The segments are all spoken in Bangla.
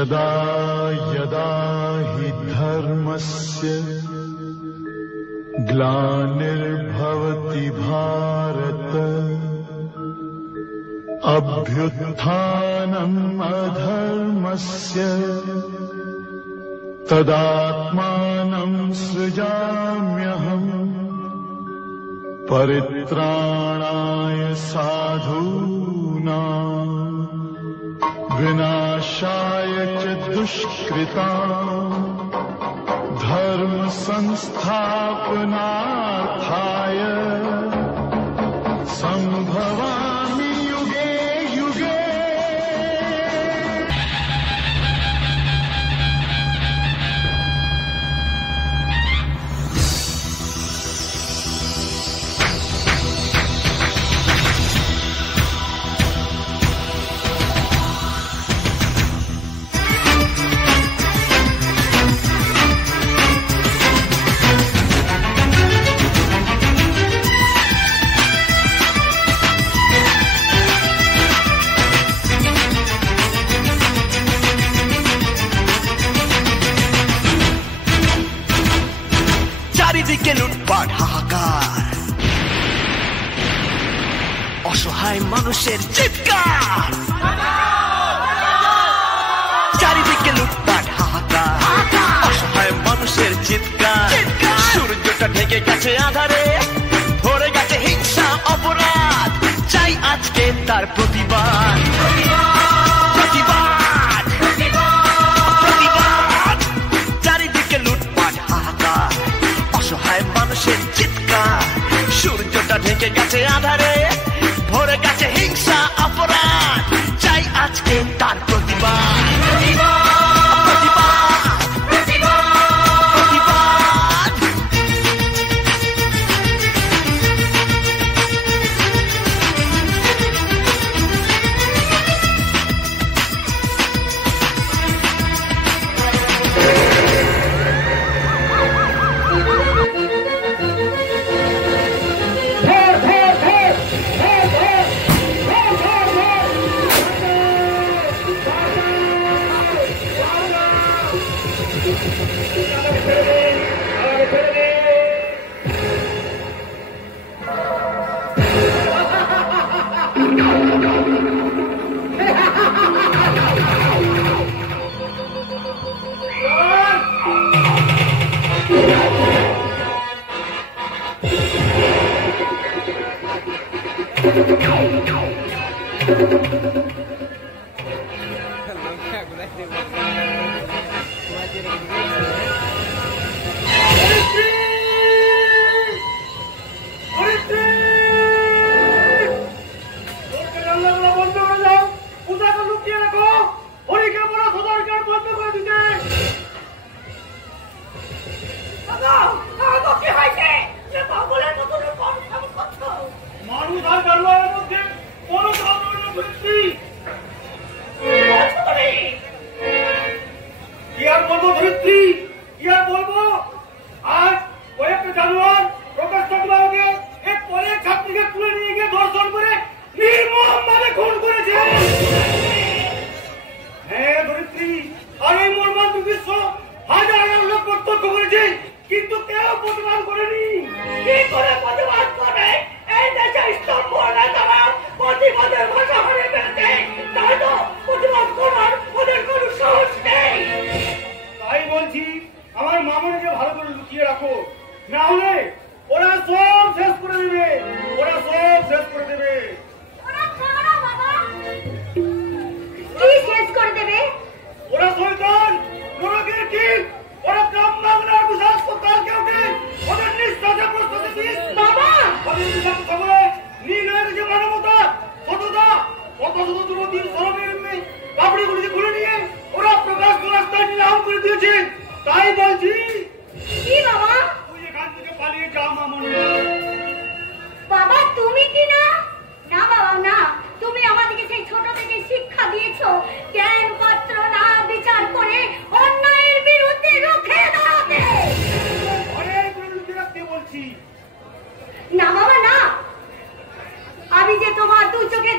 यदा यदा हि धर्मस्य ग्लानिर्भवति भारत अभ्युत्थानम् अधर्मस्य तदात्मानं सृजाम्यहम् परित्राणाय साधूनां विनाशाय च दुष्कृताम् धर्म संस्थापनार्थाय संभवामि युगे युगे। চারিদিকে লুটপাট হাহাকার, অসহায় মানুষের চিৎকার। চারিদিকে লুটপাট হাহাকার, অসহায় মানুষের চিৎকার। সূর্যটা ঢেকে গেছে আধারে, ভরে গেছে হিংসা অপরাধ। চাই আজকে তার প্রতিবাদ, প্রতিবাদ, প্রতিবাদ। চারিদিকে লুটপাট হাহাকার, অসহায় মানুষের চিৎকার। সূর্যটা ঢেকে গেছে আধারে, ভরে গেছে হিংসা অপরাধ। চাই আজকে তার প্রতিবাদ, প্রতিবাদ, প্রতিবাদ, প্রতিবাদ।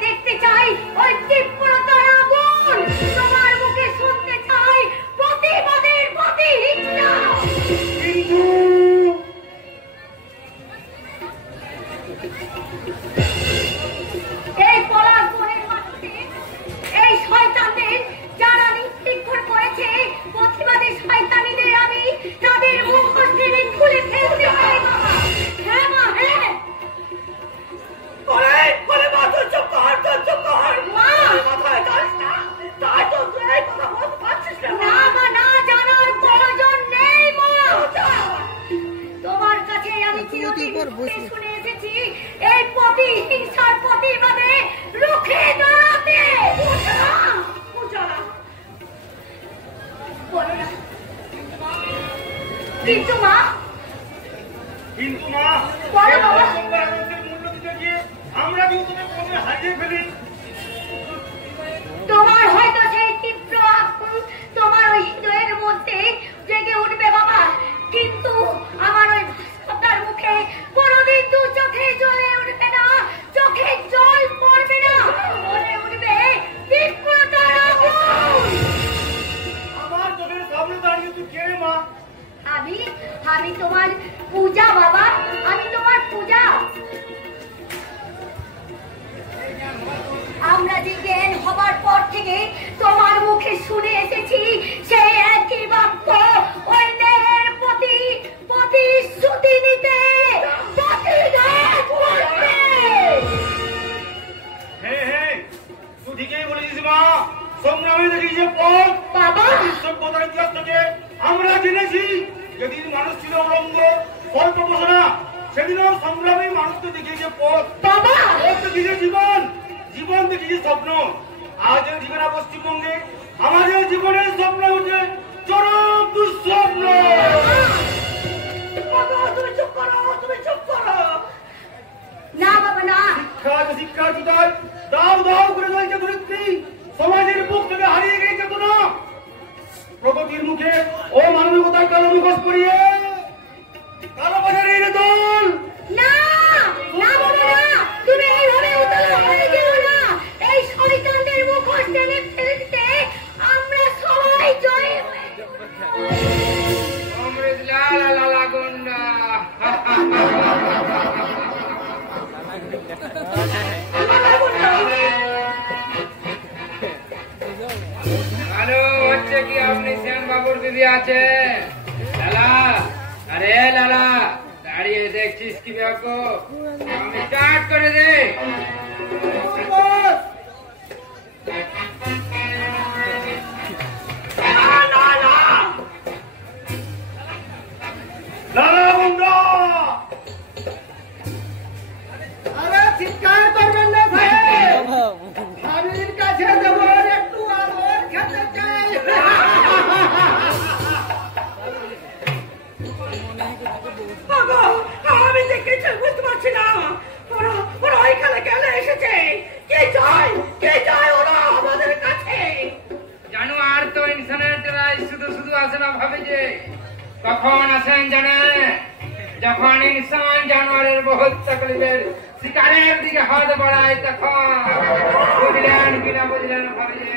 দেখতে চাই ওই তীব্রতার আগুন তোমার মুখে শুনতে চাই। আমি চিরদিন শুনে এসেছি এই প্রতিহিংসার প্রতিবাদে রুখে দাঁড়াতে। কিন্তু মা আমরা কিন্তু হারিয়ে ফেলি। তোমার হয়তো সেই তীব্র আগুন তোমার ওই হৃদয়ের মধ্যে জেগে উঠবে বাবা, কিন্তু আমার ওই ভাস্করটার মুখে কোনোদিন দু চোখে জ্বলে উঠবে না, চোখে জল পড়বে না, মনে উঠবে তীব্রতার আগুন। আমার চোখের সামনে দাঁড়িয়ে তুই কে রে মা? আমি তোমার পূজা বাবা, আমি তোমার পূজা। আমরা যে জ্ঞান হবার পর থেকে তোমার মুখে শুনে এসেছি সেই একই বাক্য, অন্যের প্রতি প্রতিশ্রুতি নিতে, প্রতিঘাত করতে। হ্যাঁ তুই ঠিকই বলেছিস মা। সংগ্রামে দেখি যে পথ বাবা, সভ্যতার ইতিহাস থেকে আমরা জেনেছি যেদিন মানুষ ছিল উলঙ্গ স্বল্প পোষণা, সেদিনও সংগ্রামে মানুষকে দেখিয়েছে পথ। বাবা দেখিয়েছে জীবন দেখিয়েছে স্বপ্ন। আজ জীবনে পশ্চিমবঙ্গে আমাদের জীবনের স্বপ্ন হচ্ছে চরম দুঃস্বপ্ন। তুমি চুপ করো, তুমি চুপ করো। না বাবা না, শিক্ষার জুতায় দাও দাও করে চলছে ধরিত্রী। সমাজের বুক থেকে হারিয়ে গেছে চেতনা। প্রগতির মুখে ও মানবিকতার কালো মুখোশ পরিয়ে কালো বাজারের দল। না না বাবা না, তুমি এইভাবে উতলা হয়ে যেও না। এই শয়তানদের মুখোশ টেনে ফেলে দিতে আমরা সবাই জয় হয়ে যাব। অমৃত লালা লালা গুন্ডা। হ্যালো, হচ্ছে কি আপনি শ্যাম বাবুর দিদি আছে? লালা, আরে লালা দাঁড়িয়ে দেখছিস কি ব্যাকো? আমি স্টার্ট করে দে। লালা গুন্ডা। আরে চিৎকার করবেন না সাহেব, স্বামীর কাছে যেমন একটু আদর খেতে চাই। আমি যে কিছু বুঝতে পারছি না, ওরা ওইখানে কেন এসেছে? কে চায় ওরা আমাদের কাছে? জানো, আর তো ইনসানেরা শুধু শুধু আসে না, ভাবে যে কখন আসেন জানে, যখন ইনসান জানোয়ারের বহুত তকলিফের শিকারের দিকে হাত বাড়ায় তখন। বুঝলেন কিনা বুঝলেন ভাবে যে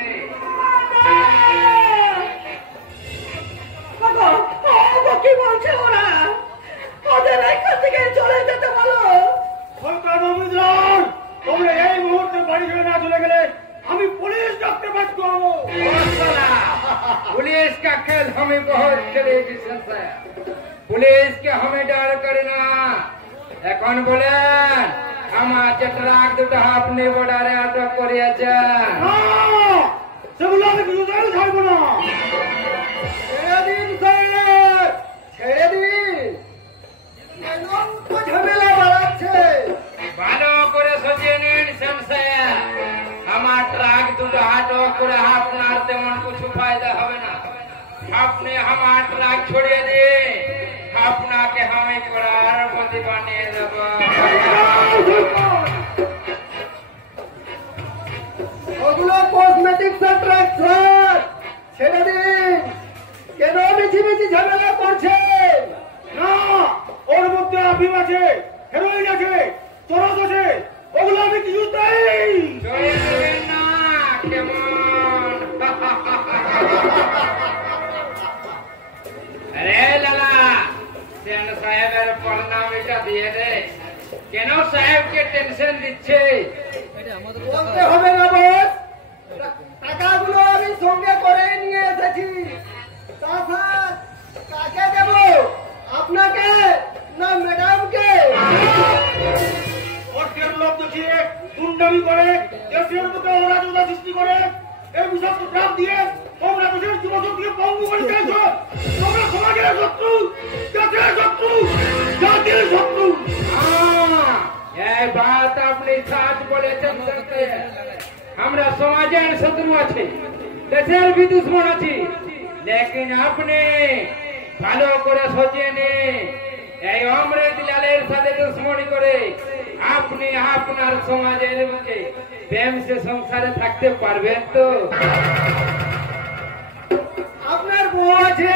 কি বলছে ওরা? ওদের এখান থেকে চলে যেতে বলো। সরকার অমিতরাজ, তোমরা এই মুহূর্তে বাড়ি ছেড়ে না চলে গেলে আমি পুলিশ ডাকতে বাধ্য হবো। पुलिस का खेल हमें बहुत खेले पुलिस के हमें डर करना। এখন বলেন আমার যে ট্রাক দুটো আপনি বর্ডারে আটক করিয়েছেন, সেগুলো আমি কিছুতেই ছাড়বো না। ছেড়ে দিন সাহেব, ছেড়ে দিন। কেন তো ঝামেলা বাড়াচ্ছে? ভালো করে সজিয়ে নিন স্যার। আমার ট্রাক দুটো আটক করে আপনার তেমন কিছু ফায়দা হবে না। আপনি আমার ট্রাক ছড়িয়ে দিন, আপনাকে আমি করার প্রতি বানিয়ে দেব। ওগুলো কসমেটিক্স এর ট্রাক স্যার, ছেড়ে দিন। কেন মিছিমিছি ঝামেলা করছেন? না, ওর মধ্যে আফিম আছে, হেরোইন আছে, চরস আছে, ওগুলো আমি কিছুতেই। ছড়িয়ে দেবেন না কেমন? আরে লালা, সেন সাহেবের প্রণাম এটা দিয়ে দে। কেন সাহেবকে টেনশন দিচ্ছে? বলতে হবে না বস, টাকাগুলো আমি সঙ্গে করে নিয়ে এসেছি। তাছাড়া কাকে দেব, আপনাকে না ম্যাডামকে? অর্থের লোভ দেখিয়ে গুন্ডামি করে দেশের বুকে অরাজকতা সৃষ্টি করে এই বিষাক্ত ট্রাক দিয়ে তোমরা দেশের যুবশক্তিকে পঙ্গু করে দিয়েছ। তোমরা সমাজের শত্রু, জাতির শত্রু, জাতির শত্রু। সাজ বলেছেন আমরা সমাজের শত্রু আছি, দেশের भी दुश्मन আছি, लेकिन আপনি ভালো করে সোচে নিন এই অমৃতলালের সাথে দুশ্মনী করে আপনি আপনার সমাজের বুকে প্রেম সে সংসারে থাকতে পারবেন তো? আপনার বউ আছে,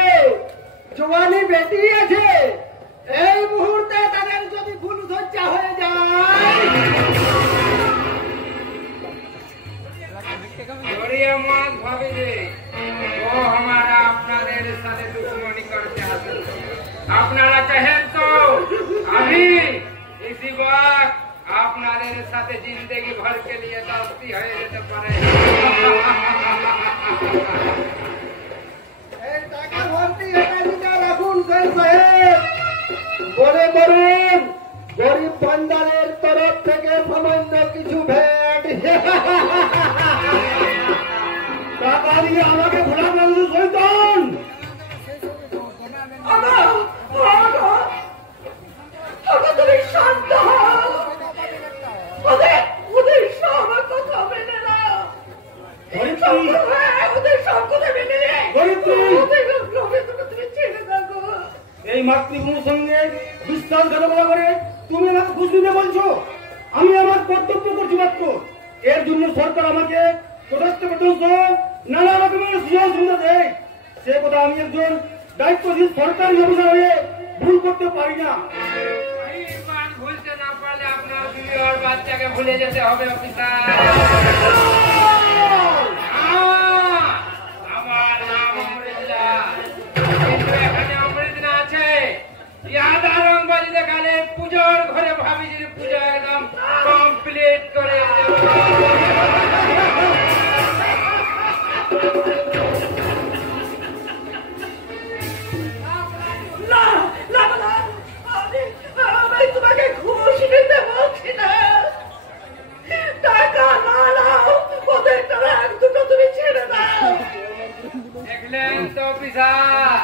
জওয়ানি বেটি আছে, এই মুহূর্তে তাদের যদি ভুল সজ্জা হয়ে যায় জড়িয়ে মত ভাবে যে ও हमारा আপনাদের সাথে দুশ্মনী করতে আসে। আপনারা চাহেন তো আমি इसी वक्त আপনাদের সাথে जिंदगी भर के लिए दोस्ती হয়ে যেতে পারে। এই টাকা ভর্তি একাধিকা রাখুন সাহেব, বলে বলুন গরিব ভান্ডারের তরফ থেকে সামান্য কিছু ভ্যাট। টাকা দিয়ে আমাকে ভোলা মানুষ শয়তান। তুমি শান্ত হও, ওদের সব কথা মেনে নাও, ওদের সব কথা মেনে নেয়, তুমি ছেড়ে থাকো। এই মাতৃভূমির সঙ্গে বিশ্বাসঘাতকতা করে তুমি আমাকে ঘুষ দিতে বলছো? আমি আমার কর্তব্য করছি মাত্র। এর জন্য সরকার আমাকে যথেষ্ট বেতন সহ নানা রকমের সুযোগ সুবিধা দেয়। সে কথা আমি একজন দায়িত্বশীল সরকারি অফিসার হয়ে ভুল করতে পারি না। ইমান ভুলতে না পারলে আপনার বিবি আর বাচ্চাকে ভুলে যেতে হবে অফিসার। আমার নাম অমৃতলাল, কিন্তু এখানে অমৃত না আছে। ইয়াদা রংবাজি দেখালে পুজোর ঘরে ভাবিজির পূজা একদম কমপ্লিট করে দেব। আমি তোমাকে ঘুষ নিতে বলছি না, টাকা না নাও, ওদের টাকা এক দুটো তুমি ছেড়ে দাও। দেখলেন তো অফিসার,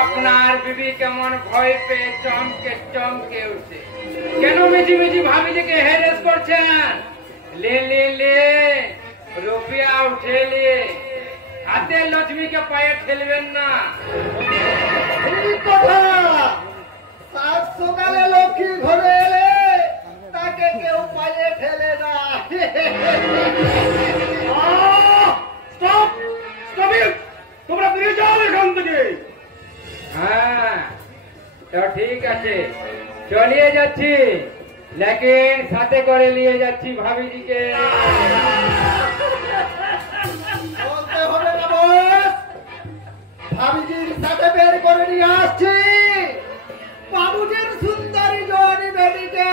আপনার বিবি কেমন ভয় পেয়ে চমকে চমকে উঠছে। কেন মিজি মিজি ভাবিজিকে হেরেস করছেন? ले ले ले रुपया उठे लिए, হাতে লক্ষ্মীকে পায়ে ঠেলবেন না। ঠিক কথা, সাত সকালে লক্ষ্মী ঘরে এলে তাকে কেউ পায়ে ফেলে না। স্টপ স্টপ ইট, তোমরা ফিরে যাও এখান থেকে। হ্যাঁ তো ঠিক আছে, চলিয়ে যাচ্ছি, লেকিন সাথে করে নিয়ে যাচ্ছি ভাবিজিকে। বলতে হবে না বস, ভাবিজির সাথে বের করে নিয়ে আসছি বাবুজির সুন্দরী জোয়ানি বেটিকে।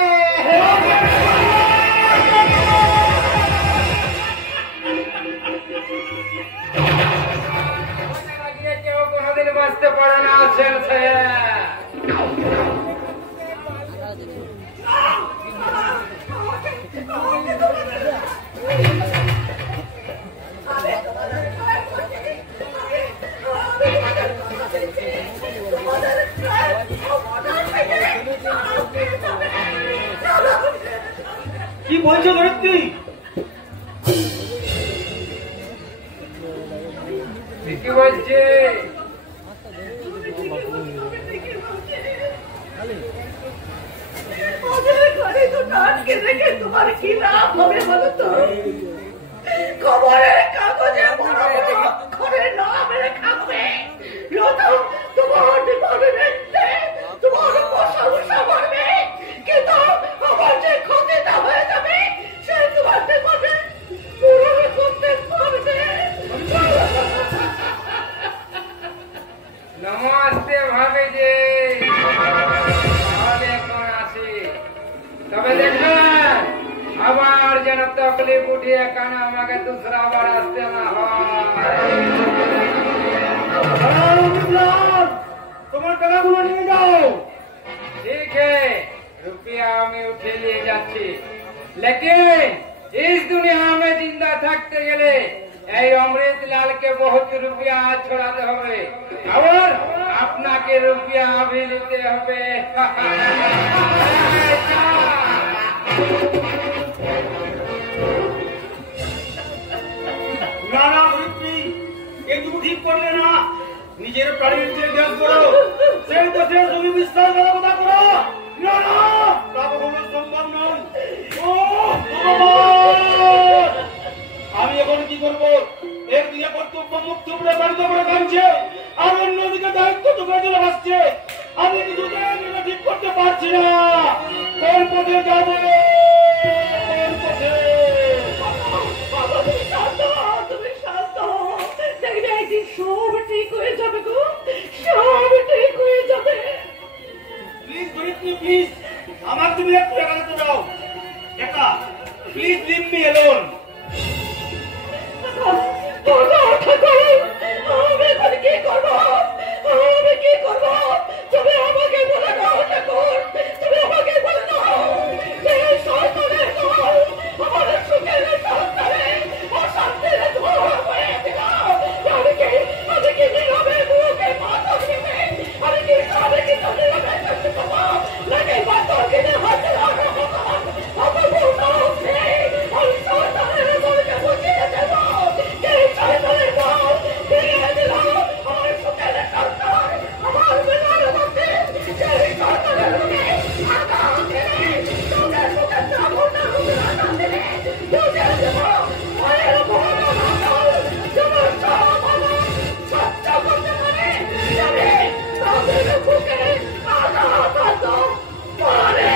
কেউ কোনোদিন বাঁচতে পারে না। কি বলছো ধরিত্রী? কি বলছে? তোমার কি লাভ হবে বলো তো? খবরের কাগজে বড় বড় অক্ষরে নাম লেখা হবে, তোমার ডিপার্টমেন্টে তোমার প্রশংসা করবে, কিন্তু আমার যে ক্ষতিটা হয়ে যাবে সে তোমার ডিপার্টমেন্ট পূরণ করতে পারবে। নমস্তে ভাবিজি, তাহলে এখন আসি। তবে দেখবেন আবার যেন তকলিফ উঠিয়ে কেন আমাকে দুসরা বার আসতে না হয়। তোমার টাকাগুলো নিয়ে যাও। ठीक है, रुपया में उठे लिए जाच्छी, लेकिन इस दुनिया में जिंदा थकते गले এই অমৃতলালকে বহুত রুপিয়া ছড়াতে হবে, আর আপনাকে রুপিয়া भी নিতে হবে। ঠিক করলে না, নিজের প্রাণীর যে জ্ঞান করো, সেই দেশের জমি বিস্তার করার কথা করো। না না, তা কখনো সম্ভব নয়। ও ভগবান! আমি এখন কি করব? একদিকে কর্তব্য মুক্ত করে বাড়িতে করে কাঁদছে, আর অন্যদিকে দায়িত্ব চোখে চলে আসছে। আমি কিছুতেই নিজে ঠিক করতে পারছি না। কোন পথে যাবো? কোন পথে? তুমি শান্ত হও। দেখবে একদিন সব ঠিক হয়ে যাবে গো, সব ঠিক হয়ে যাবে। প্লিজ ধরিত্রী, প্লিজ আমার তুমি একটু একান্ত দাও। একা প্লিজ লিভ মি অ্যালোন। আমি এখন কি করবো? আমি কি করবো? তুমি আমাকে বলে দাও ঠাকুর, তুমি আমাকে বলে দাও যে শয়তানের দল আমাদের সুখের সংসারে অশান্তির ধোঁয়া হয়ে দিল। আমি কি নীরবে বুকে পাথর দিবে? আমি কি নীরবে করতে পাবো নাকি পাথর কিনে হাতে লাগাবো? আমার পূর্ণ হচ্ছে ওই শয়তানের দলকে বুঝিয়ে দেব যে শয়তানের দল ভেঙে দিল আমার সুখের সংসার, আমার বিনার মধ্যে সেই শয়তানের রূপে আঘাত দিলে তোদের সুখের চাবুটা রূপে আঘাত দিলে বুঝিয়ে দেব মায়ের ঘোর আঘাত যেন সব আমার সহ্য করতে পারে। যাবে তাদের বুকে আঘাত পারে।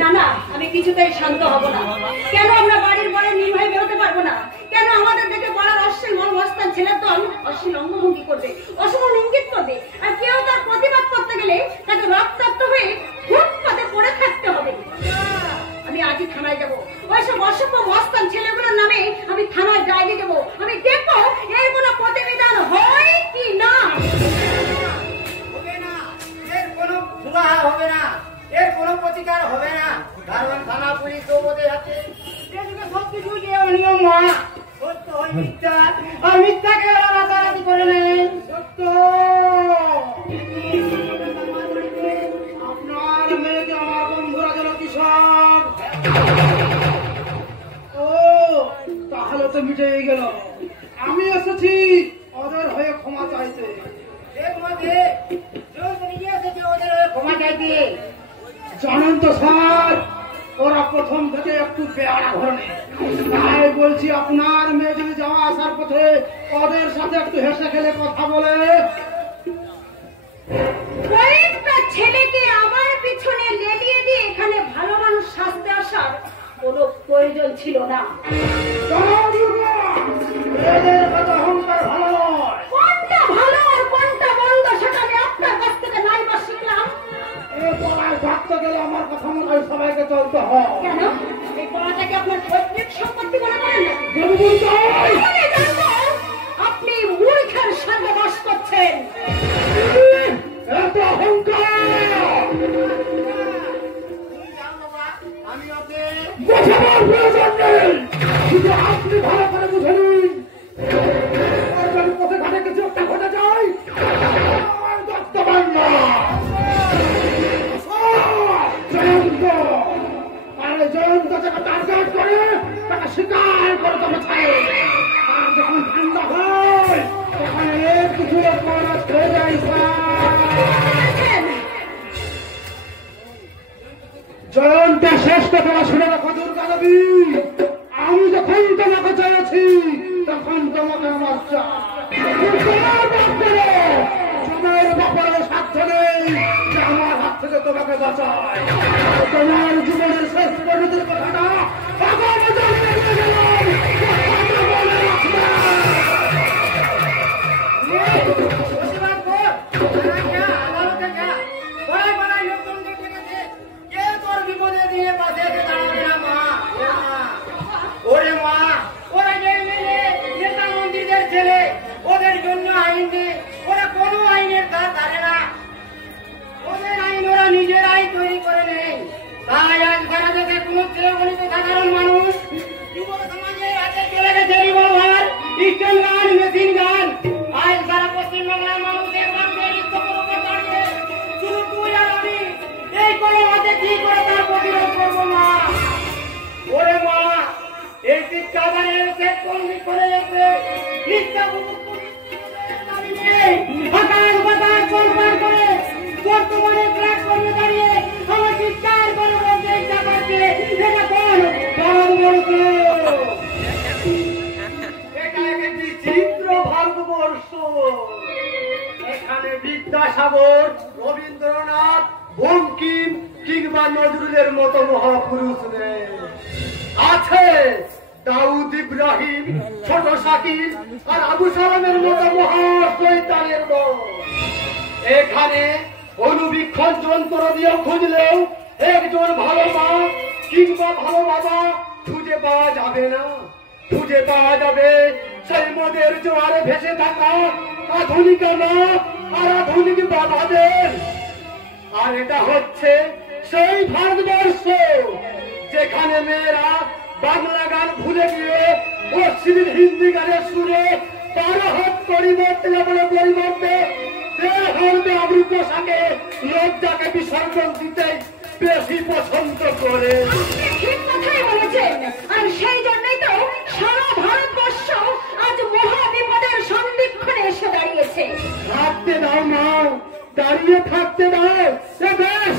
না না, আমি কিছুতেই শান্ত হব না। কেন আমরা বাড়ির পরে নির্ভয় বেরোতে পারবো না? কেন আমাদের দেখে পাড়ার অশ্লীল মস্তান ছেলের দল অশ্লীল অঙ্গভঙ্গি করবে, অশুভ ইঙ্গিত করবে, আর কেউ তার প্রতিবাদ করতে গেলে তাকে রক্তাক্ত হয়ে ফুটপাতে পড়ে থাকতে হবে? আমি আজই থানায় যাবো। ওইসব অসভ্য মস্তান ছেলেগুলোর নামে আমি থানায় ডায়েরি দেবো। আমি দেখবো এর কোনো প্রতিবিধান হয় কি না। হবে না, এর কোনো সুরাহা হবে না, এর কোনো প্রতিকার হবে না। কারণ থানা পুলিশ ওদের হাতে সবকিছু যে অনিয়ম হয়, সত্য হয় মিথ্যা, আর মিথ্যাকে ওরা রাতারাতি করে নেয় সত্য। আপনার মেয়েকে আমার বন্ধুরা গেল কৃষক। ও তাহলে তো মিটে গেল। আমি এসেছি ওদের হয়ে ক্ষমা চাইতে। ক্ষমা চাইতে জানেন তো স্যার, ওরা প্রথম থেকে একটু বেয়ারা ধরনের। তাই বলছি আপনার মেয়ে যদি যাওয়া আসার পথে ওদের সাথে একটু হেসে খেলে কথা বলে। কয়েকটা ছেলেকে আমার পিছনে লেলিয়ে দিয়ে এখানে ভালো মানুষ সাজতে আসার কোনো প্রয়োজন ছিল না। এদের কথা অহংকার ভালো নয়। কোনটা ভালো আর কোনটা মন্দ সেটা আমি আপনার কাছ থেকে নাই বা শিখলাম। এ পড়ায় থাকতে গেলে আমার কথা মনে হয় সবাইকে চলতে হয়। কেন এই পড়াটাকে আপনার পৈতৃক সম্পত্তি মনে করেন নাকি? তাহলে জানবো আপনি মূর্খের সঙ্গে বাস করছেন। এত অহংকার আমি ওকে বোঝাবার প্রয়োজন নেই। শুধু আপনি ভালো করে বুঝে নিন, যদি পথে ঘাটে কিছু একটা ঘটে যায় আমার দত্তবান না। জয়ন্ত, আরে জয়ন্ত যাকে টার্গেট করে তাকে শিকার করে তবে ছাড়ে। আর যখন ঠান্ডা হয় তখন এর কিছু লোক মানুষ হয়ে যায়। জয়ন্ত শেষ কথা শুনে রাখো দুর্গা দেবী, আমি যখন তোমাকে চাইছি তখন তোমাকে আমার সময়ের ব্যাপারে সাধ্য নেই যে আমার হাত থেকে তোমাকে বাঁচায়। তোমার জীবনের শেষ পরিণতির কথাটা আগামী জন্মে নিয়ে গেলাম। বিপদে দিয়ে পাশে দাঁড়াবে না মা। ওরে মা, ওরা যে নেতা মন্ত্রীদের ছেলে, ওদের জন্য আইন নেই, ওরা কোনো আইনের ধার ধারে না। ওদের আইন ওরা নিজের আইন তৈরি করে নেই। তাই আজ সারা দেশে কোনো ছেলেবলিতে সাধারণ মানুষ যুব সমাজের হাতে চলে গেছে রিভলভার, স্টেন গান, মেশিন গান। আজ সারা পশ্চিম বিদ্যাসাগর, রবীন্দ্রনাথ, বঙ্কিম কিংবা নজরুলের মতো মহাপুরুষ নেই। আছে দাউদ ইব্রাহিম, ছোট শাকির আর আবু সালামের মতো মহাশয়তানের দল। এখানে অনুবীক্ষণ যন্ত্র দিয়ে খুঁজলেও একজন ভালো মা কিংবা ভালো বাবা খুঁজে পাওয়া যাবে না। খুঁজে পাওয়া যাবে সেই মদের জোয়ারে ভেসে থাকা আধুনিক মা আর আধুনিক বাবাদের। আর এটা হচ্ছে সেই ভারতবর্ষ যেখানে মেয়েরা বাংলা গান ভুলে গিয়ে অশ্লীল হিন্দি গানের সুরে 12 হাত পরিবর্তে আবৃত পোশাকে লজ্জাকে বিসর্জন দিতে বেশি পছন্দ করে। ঠিক কথাই বলেছেন। আর সেই জন্যই তো সারা ভারতবর্ষ আজ মহা বিপদের সন্ধিক্ষণে এসে দাঁড়িয়েছে। থাকতে দাও মা, দাঁড়িয়ে থাকতে দাও। এ দেশ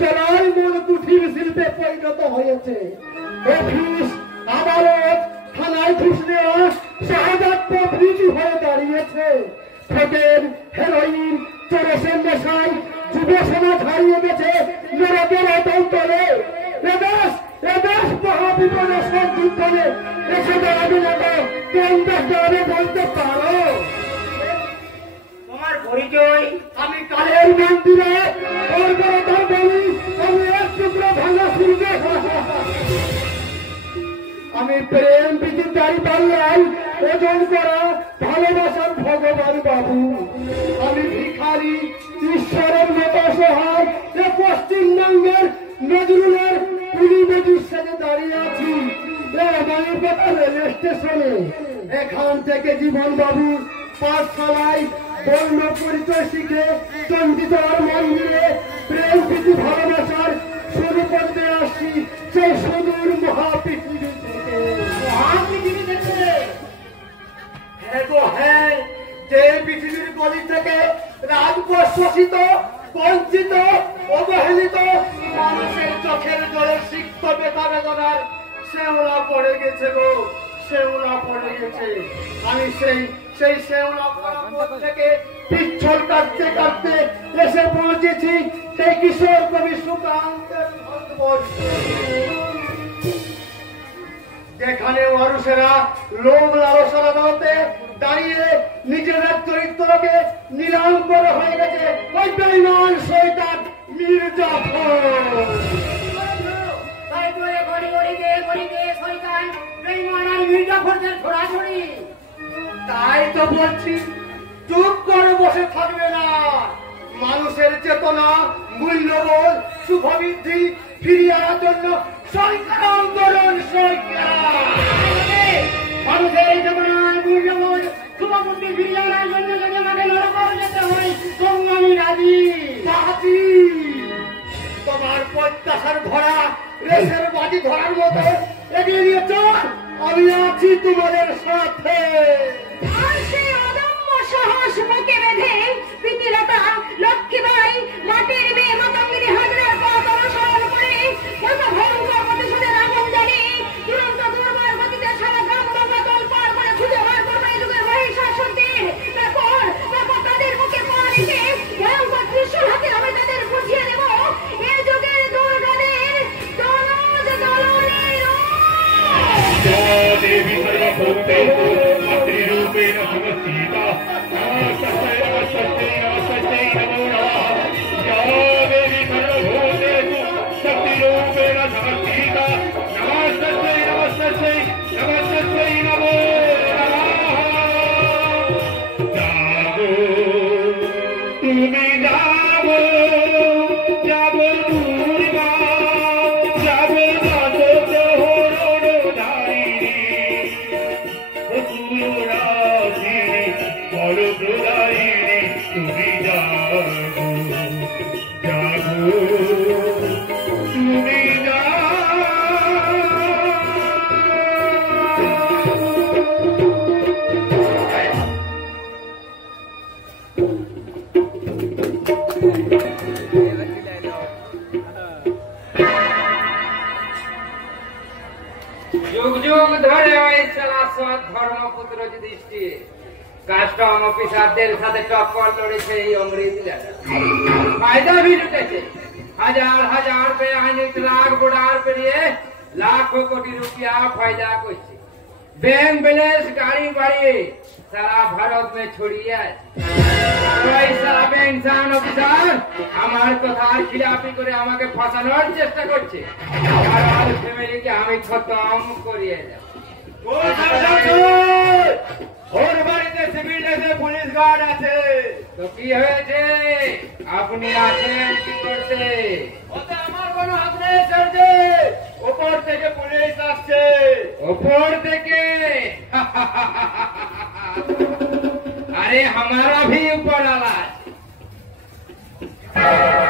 চড়াই মন কুঠির শিল্পে পরিণত হয়েছে। অফিস, আদালত, থানায় ঘুষ নেওয়া শাহাদাত প্রভৃতি হয়ে দাঁড়িয়েছে। ফেটের হেরোইন, চরসের নেশায় যুব সমাজ হারিয়ে গেছে নরকের অতল তলে। এ দেশ মহাবিপদের সন্ধিক্ষণে এসে দাঁড়াবে না তো কোন দেশ দাঁড়াবে বলতে পারো? তোমার পরিচয়? আমি কালের মন্দিরে বর্বরতার বলি, আমি এক টুকরো ভাঙা শুনতে। আমি প্রেম প্রীতির দাড়ি পাল্লাই ওজন করা ভালোবাসার ভগবান বাবু। আমি ভিখারি, ঈশ্বরের মতো অসহায় এ পশ্চিমবঙ্গের নজরুলের পুলি নজর সেজে দাঁড়িয়ে আছি মানিকপাতা রেল স্টেশনে। এখান থেকে জীবন বাবুর পাঠশালায় বর্ণ পরিচয় শিখে চণ্ডীতলার মন্দিরে প্রেম প্রীতি ভালোবাসার শুরু করতে আসছি সেই সুদূর মহাপৃথিবী থেকে। মহাপৃথিবী থেকে? হ্যাঁ গো হ্যাঁ, যে পৃথিবীর গলি থেকে রাজকোষ শোষিত, বঞ্চিত, অবহেলিত মানুষের চোখের জলে সিক্ত বেতা বেদনার শেওলা পড়ে গেছে গো, শেওলা পড়ে গেছে। আমি সেই শেওলা পড়া পথ থেকে পিচ্ছল কাটতে কাটতে এসে পৌঁছেছি সেই কিশোর কবি সুকান্তের ভারতবর্ষে, যেখানে মানুষেরা লোভ লালসার আদালতে দাঁড়িয়ে নিজেদের চরিত্রকে নিলাম করে হয়ে গেছে ওই বেঈমান শয়তান মির্জাফর। তাই তো এ গড়িতে শয়তান বেঈমান আর মির্জাফরদের ছড়াছড়ি। তাই তো বলছি, চুপ করে বসে থাকবে না। মানুষের চেতনা, মূল্যবোধ, শুভবৃদ্ধি ফিরিয়ে আনার জন্য সরকার আন্দোলন মানুষের এই চেতনার মূল্যবোধ শুভবুদ্ধি ফিরিয়ে আনার জন্য যদি আমাকে নরকর যেতে হয় তবু আমি রাজি। তোমার প্রত্যাশার ভরা রেসের বাজি ধরার মতো এগিয়ে নিয়ে চল, আমি আছি তোমাদের সাথে। আর সেই অদম্য সাহস বুকে বেঁধে প্রীতিলতা, লক্ষ্মীবাই, মাটির মেয়ে মাতঙ্গিনী হাজরার পথ অনুসরণ করে কত ভয়ঙ্কর প্রতিশোধের আগুন জ্বালিয়ে দুরন্ত দুর্বার গতিতে সারা গ্রাম বাংলা দল পার করে খুঁজে বার করবে এই যুগের মহিষাসুরদের। তারপর তাদের মুখে পা রেখে ভয়ঙ্কর ত্রিশূল হাতে আমি তাদের বুঝিয়ে দেব এই যুগের দুর্গাদের দলজ দলনের देवी सर्वभूतेषु मातृरूपेण संस्थिता नमस्ते नमो नमः। या देवी सर्वभूतेषु शक्तिरूपेण संस्थिता नमस्ते नमो नमः। जागो तुम्हें जागो जागो दुर्गा जागो তুমি জাগো জাগো তুমি যুগ যুগ ধরে ওই শাশ্বত ধর্মপুত্র যুধিষ্ঠির কাস্টম অফিসারদের সাথে টক্কর লড়েছে এই অমৃতলাটা। ফায়দা भी लुटेছে। हजार हजार বেআইনি ট্রাক বোর্ডার পেরিয়ে লাখো কোটি রুপিয়া ফায়দা করছে। बैंक बैलेंस गाड़ी बाड़ी सारा भारत में ছড়িয়ে আছে। ওই সারা বেইনসান অফিসার আমার কথার খিলাফি করে আমাকে ফাঁসানোর চেষ্টা করছে। আর আমার ফ্যামিলিকে আমি খতম করিয়ে দেব। ওর বাড়িতে সিভিল আছে, পুলিশ গার্ড আছে। তো কি হয়েছে? আপনি আছেন কি করতে? ওতে আমার কোনো হাত নেই স্যার জি। উপর থেকে পুলিশ আসছে। ऊपर থেকে? अरे हमारा भी ऊपर वाला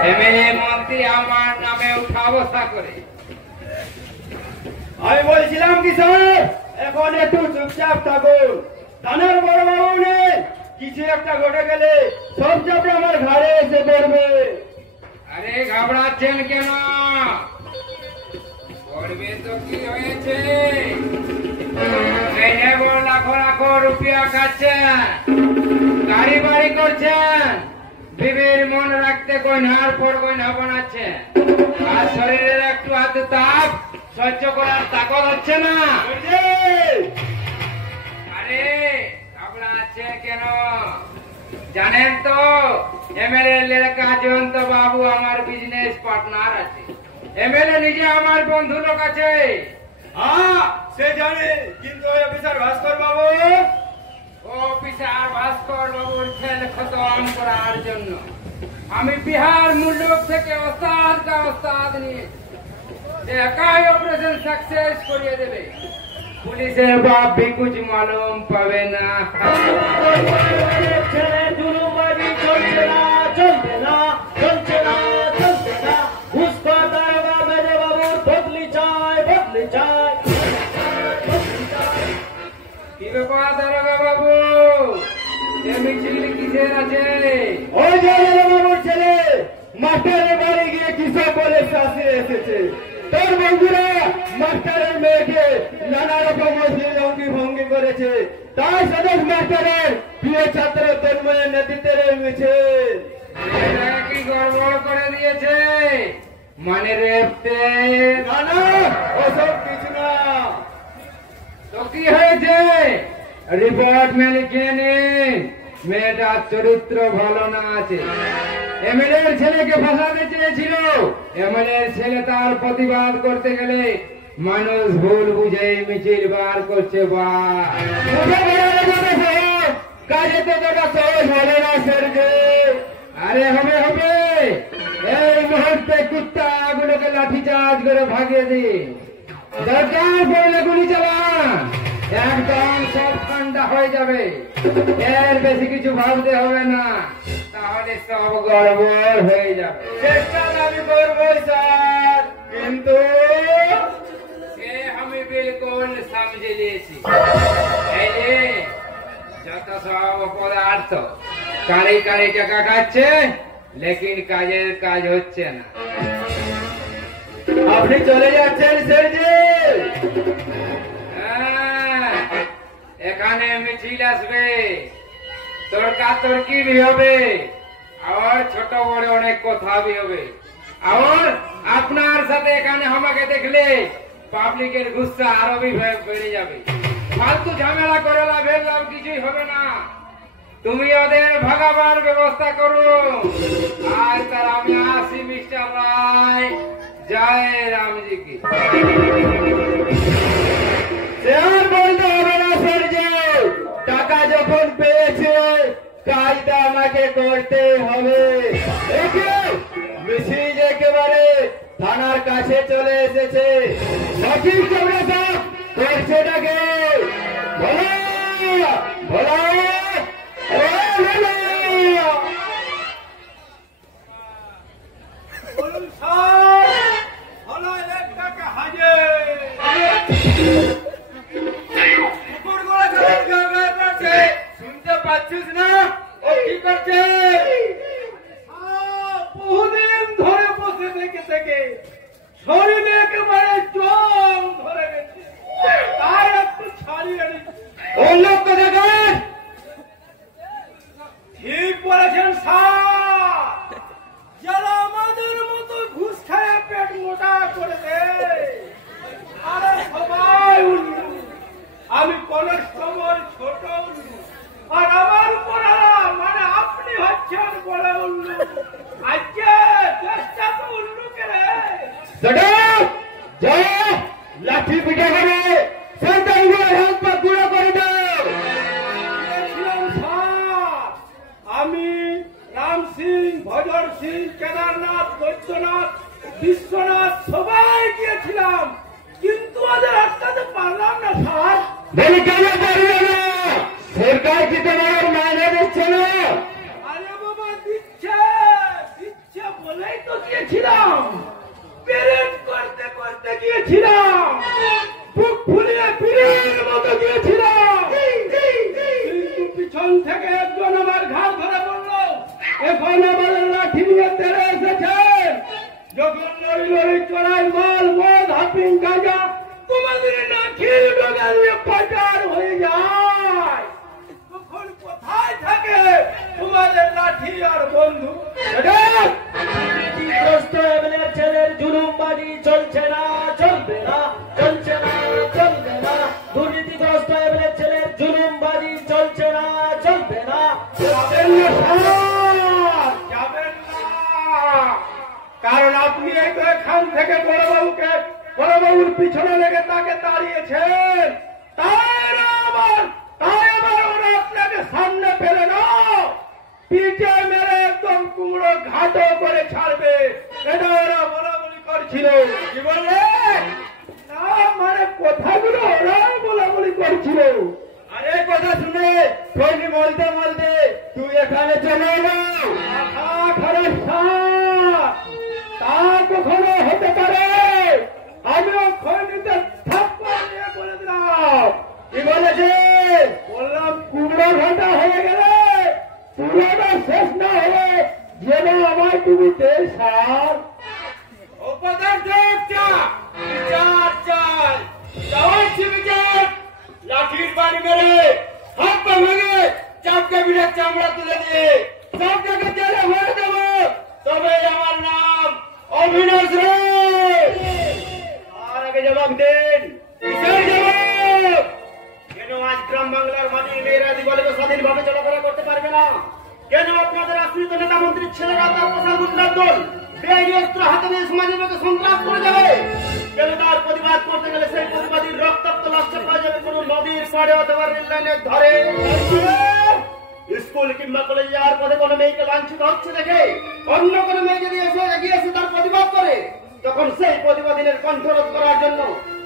एमएलए मंत्री আমার নামে উঠা বসা করে। আমি বলছিলাম কি স্যার, এখন একটু চুপচাপ থাকুন। থানার বড় বাবু নেই, কিছু একটা ঘটে গেলে সব চাপে আমার ঘাড়ে এসে পড়বে। আরে ঘাবড়াচ্ছেন কেন? করবে তো কি হয়েছে? এই বড় লাখো লাখো রুপিয়া খাচ্ছেন, গাড়ি বাড়ি করছেন, বিবির মন রাখতে গয়নার পর গয়না বানাচ্ছেন, আর শরীরের একটু হাতে তাপ সহ্য করার তাকত হচ্ছে না। আরে আপনার আছে কেন জানেন তো? এমএলএ লেখা জয়ন্ত বাবু আমার বিজনেস পার্টনার আছে। এমএলএ নিজে আমার বন্ধু লোক আছে। হ্যাঁ সে জানে, কিন্তু ওই অফিসার ভাস্কর বাবু, অফিসার ভাস্কর বাবুর খেল খতম করার জন্য আমি বিহার মুল্লুক থেকে ওস্তাদ কা ওস্তাদ নিয়ে একাই অপারেশন সাকসেস করিয়ে দেবে। পুলিশের বাপ भी कुछ मालूम পাবে না। ছেলে দুলুবাজি চলছে না, চলছে না, চলছে না, চলছে না। ঘুষখোর দারোগা মেজো বাবুর বদলি চাই, বদলি চাই। কি ব্যাপার দারোগা বাবু, এ মিছিল কিসের আছে? ওই যে বাবুর ছেলে মাস্টারের বাড়ি গিয়ে কিসব বলে শাসিয়ে এসেছে। তোর বন্ধুরা মাস্টারের মেয়েকে নানা রকম অঙ্গি ভঙ্গি করেছে, তাই সদস্য মাস্টারের প্রিয় ছাত্র তন্ময়ের নেতৃত্বে মিছিল। এরা কি গড়বড় করে দিয়েছে? মানে রেপতে? না না, ওসব কিছু না। তো কি হয়েছে? রিপোর্ট में লিখে নিন। মেয়েটার চরিত্র ভালো না আছে। এমএলএ এর ছেলেকে ফাঁসাতে চেয়েছিল। এমএলএ এর ছেলে তার প্রতিবাদ করতে গেলে মানুষ ভুল বুঝে মিছিল বার করছে। কাজে তো তোটা সহজ হবে না স্যারজি। আরে হবে হবে, এই মুহূর্তে কুত্তা গুলোকে লাঠিচার্জ করে ভাগিয়ে দিন। দরকার পড়লে গুলি চালান, একদম সব ঠান্ডা হয়ে যাবে। এর বেশি কিছু ভাবতে হবে না, তাহলে সব গড়বড় হয়ে যাবে। চেষ্টা আমি করবো স্যার, কিন্তু ये हमें बिल्कुल समझ लिएছি। এই যে যত সব পদার্থ কারি কারি টাকা খাচ্ছে, লেকিন কাজের কাজ হচ্ছে না। আপনি চলে যাচ্ছেন স্যারজি। হ্যাঁ, এখানে মিছিল আসবে, তর্কাতর্কি भी হবে, আর ছোট বড় অনেক কথা भी হবে। আর আপনার সাথে এখানে আমাকে দেখলে পাবলিকের গুসা আরো বেড়ে যাবে। ফালতু ঝামেলা করে লাভ কিছুই হবে না। তুমি ওদের ভাগাবার ব্যবস্থা করো। আর তার আমি আসি মিস্টার রায়। জয় রামজি কি। স্যার বলতে হবে না স্যারজি, টাকা যখন পেয়েছে কাজটা আমাকে করতে হবে। মিছিল একেবারে থানার কাছে চলে এসেছে। সঠিক চলে সব করছেটাকে বলো বলো শুনতে পাচ্ছিস না ও কি করছে? বহুদিন ধরে বসে থেকে থেকে শরীরে একেবারে জং ধরে গেছে, তাই একটু ছাড়িয়ে ও লোক কোথাকার ঠিক বলেছেন স্যার, যারা আমাদের মতো ঘুষ খায় পেট মোটা করে দেয়, আরে সবাই উল্লু। আমি কনস্টেবল ছোট উল্লু, আর আমার পড়ারা মানে আপনি হচ্ছেন বড় উল্লু। আজকে চেষ্টা তো উল্লু করে লাঠি পিঠে করে সন্তানগুলো হাত পা গুঁড়ো করে দাও। গিয়েছিলাম স্যার, আমি রাম সিং, ভজর সিং, কেদারনাথ, বৈদ্যনাথ, বিশ্বনাথ সবাই গিয়েছিলাম, কিন্তু ওদের আটকাতে পারলাম না স্যার। বলি কেন পারবে না? সরকার কি তোমার মাইনে দিচ্ছে না? আরে বাবা দিচ্ছে দিচ্ছে বলেই তো গিয়েছিলাম, পেরেন্ট করতে করতে গিয়েছিলাম, বুক ফুলিয়ে পীরের মতো গিয়েছিলাম, কিন্তু পিছন থেকে একজন আমার ঘাড় ধরে বললো, এখন আমাদের লাঠি নিয়ে তেড়ে এসেছে, যখন লড়ি লড়ি চড়াই মাল মদ হাফিং গাঁজা তোমাদের নাকির ডগা দিয়ে পাচার হয়ে যায়, তখন কোথায় থাকে তোমাদের লাঠি আর বন্ধু? দুর্নীতিগ্রস্ত এমএলএ ছেলের জুলুমবাজি চলছে না, চলবে না, চলছে না, চলবে না। দুর্নীতিগ্রস্ত এমএলএ ছেলের জুলুমবাজি চলছে না, চলবে না। যাবেন না স্যার, যাবেন না, কারণ আপনি এই তো এখান থেকে বড়বাবুর পিছনে লেগে তাকে তাড়িয়েছেন, তাই আবার ওরা আপনাকে সামনে পেলে না, পিঠে মেরে একদম কুমড়ো ঘাটও করে ছাড়বে, এটা ওরা বলাবলি করছিল। কি বললে? না মানে কথাগুলো ওরা বলাবলি করছিল। আরে কথা শুনে ফোনে বলতে বলতে তুই এখানে চলে না। তা কখনো হতে পারে? আমিও খনিতে থাপ্পড় দিয়ে বলে দিলাম। কি বলেছে? বললাম কুমড়ো ঘাটা হয়ে গেলে পুরোটা শেষ না হয়ে যেন আমার টুবিতে সার লাঠির বাড়ি মেরে হাত পা ভেঙে চাপকে বিড়ে চামড়া তুলে দিয়ে সবটাকে জেলে ভরে দেব, তবে আমার নাম অভিনাশ রে। আর আগে জবাব দেন, কিসের জবাব? কেন আজ গ্রাম বাংলার মাটির মেয়েরা দিবালিকে স্বাধীনভাবে চলাফেরা করতে পারবে না? কেন আপনাদের আশ্রিত নেতা মন্ত্রীর ছেলেরা তার প্রসার গুন্ডার দল বেআইনি অস্ত্র হাতে নিয়ে সমাজের মধ্যে সন্ত্রাস করে যাবে? কেন তার প্রতিবাদ করতে গেলে সেই প্রতিবাদীর রক্তাক্ত লাশটা পাওয়া যাবে কোন নদীর পাড়ে অথবা রেল লাইনের ধারে? স্কুল কিংবা কলেজে আর পথে কোনো মেয়েকে লাঞ্ছিত হচ্ছে দেখে অন্য কোনো মেয়ে যদি এগিয়ে এসে তার প্রতিবাদ করে, তখন সেই প্রতিবাদীদের কণ্ঠরোধ করার জন্য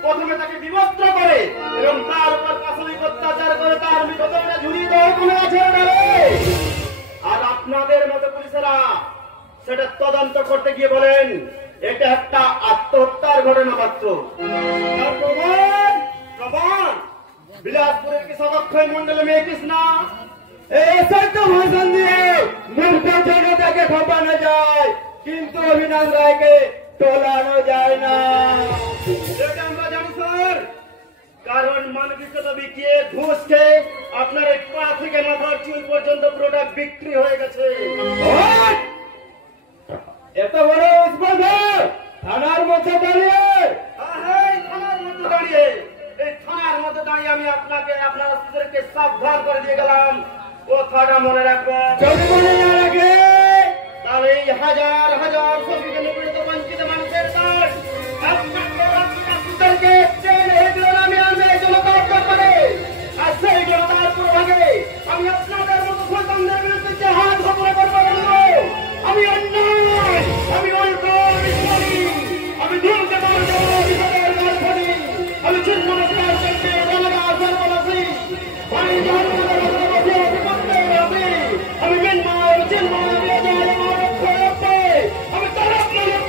প্রথমে তাকে বিবস্ত্র করে এবং তার উপর পাশবিক অত্যাচার করে তার মৃতদেহটা ঝুলিয়ে দেওয়া কোনো আছে। আর আপনাদের মতো পুলিশেরা সেটা তদন্ত করতে গিয়ে বলেন এটা একটা আত্মহত্যার ঘটনা মাত্র। প্রমাণ বিলাসপুরের কৃষকক্ষয় মন্ডলে মেয়ে কৃষ্ণা এই সত্য ভাষণ দিয়ে মূর্খ জনতাকে খপানো যায়, কিন্তু অভিনাশ রায়কে তোলানো যায় না। সেটা আমরা জানি স্যার, কারণ মানবিকতা বিকিয়ে ঘুষ খেয়ে আপনার এই পা থেকে মাথার চুল পর্যন্ত পুরোটা বিক্রি হয়ে গেছে। এত বড় স্পর্ধা থানার মধ্যে দাঁড়িয়ে, থানার মধ্যে দাঁড়িয়ে, এই থানার মধ্যে দাঁড়িয়ে আমি আপনাকে আপনার স্ত্রীদেরকে সাবধান করে দিয়ে গেলাম, কথাটা মনে রাখবেন। যদি মনে না রাখে তাহলে এই হাজার হাজার শোষিত নিপীড়িত বঞ্চিত মানুষের কাজ আপনাকে আপনাদেরকে চেনে দিলাম আমি এই জনতার ব্যাপারে, আর সেই জনতার পূর্বভাগে আমি আপনাদের মতো সন্তানদের বিরুদ্ধে যে হাত খবর করবো আমি অন্যায়, আমি আমি ধুমকে মারবো বিপদের গল্পনি, আমি চিন্তা আমি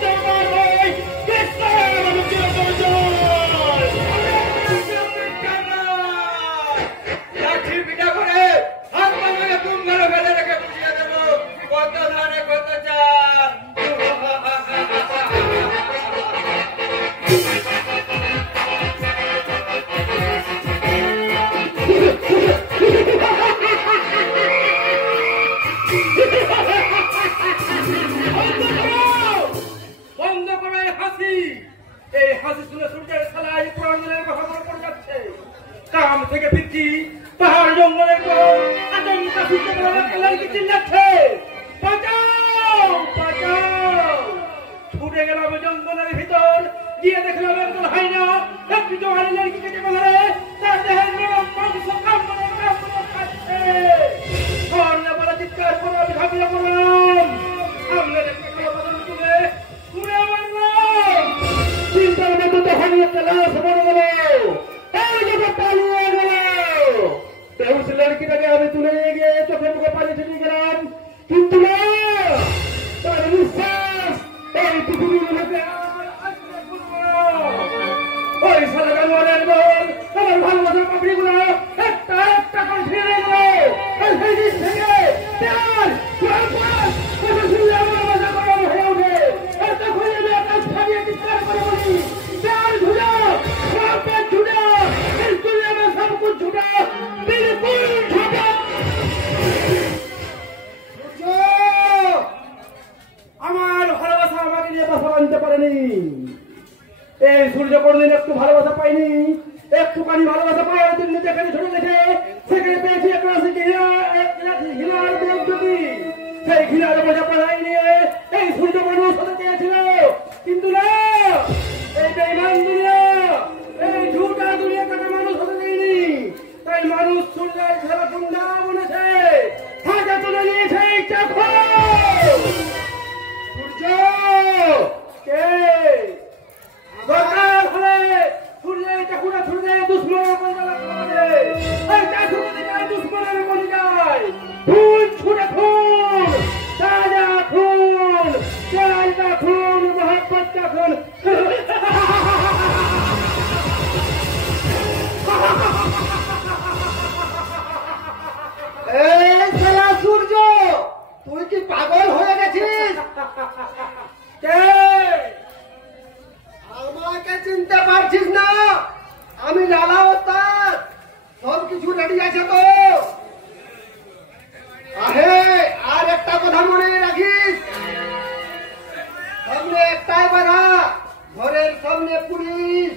এই হাসি শুনে সূর্যের খেলায় প্রাণের কথা মনে পড়ে যাচ্ছে। কাম থেকে ফিরছি, পাহাড় জঙ্গলের পর আতঙ্কা ফিরতে লড়কি চিল্লাচ্ছে, বাঁচাও বাঁচাও। ছুটে গেলাম জঙ্গলের ভিতর, গিয়ে দেখলাম একজন হাইনা একটি জোয়ারি লড়কি কেটে বলে তার দেহের নরম মাংস কামড়ে খাচ্ছে। ধর্ণা বলা চিৎকার করে আমি ঝাঁপিয়ে পড়লাম, সামনে দেখতে গেল বদল তুলে ঘুরে মারলাম। চিন্তার মতো তখন একটা লাশ মরে গেল, এই জায়গা পালিয়ে গেল। বেহুশ লড়কিটাকে আমি তুলে নিয়ে গিয়ে চোখে মুখে পানি ছিটিয়ে গেলাম, কিন্তু না, তার নিঃশ্বাস এই পৃথিবীর মধ্যে আর আসতে পারবো না। ওই সারা জানোয়ারের বল আমার ভালোবাসার পাপড়িগুলো একটা একটা করে ছিঁড়ে গেল। সেই দিক থেকে তেল শুনলে আমার মজা গরম হয়ে ওঠে। তখন আমি আকাশ ফাটিয়ে চিৎকার করে বলি, তেল ঝুলা, সব পেট ঝুলা, इस दुनिया में सब कुछ झूठा, बिल्कुल झूठा। আমার ভালোবাসা আমাকে নিয়ে বাসা বাঁধতে পারেনি। এই সূর্য কোনদিন একটু ভালোবাসা পাইনি, একটুখানি ভালোবাসা পাওয়ার জন্য যেখানে ছুটে গেছে সেখানে পেয়েছি একটা ঘৃণার বিরুদ্ধে। সেই ঘৃণার বোঝা পাড়াই নিয়ে এই সূর্য মানুষ হতে চেয়েছিল, কিন্তু না, এই বেঈমান দুনিয়া, এই ঝুটা দুনিয়া তাকে মানুষ হতে দেয়নি। তাই মানুষ সূর্যের খেলা ঠান্ডা বলেছে, হাতে তুলে নিয়েছে এই চাকর। সূর্য কে দরকার হলে সূর্যের চাকুটা ছুড়ে দুশ্মনের পরিচালনা করে, এই চাকু দিকে দুশ্মনের বলি যায়। খুন ছুটে খুন, তাজা খুন, তাজা খুন, মোহাম্মদ का खून। এই শালা সূর্য, তুই কি পাগল হয়ে গেছিস? কে আমাকে চিনতে পারছিস না? আমি লালা ওস্তাদ। সব কিছু রেডি আছে তো? আরে আর একটা কথা মনে রাখিস, সামনে একটাই বাধা, ঘরের সামনে পুলিশ।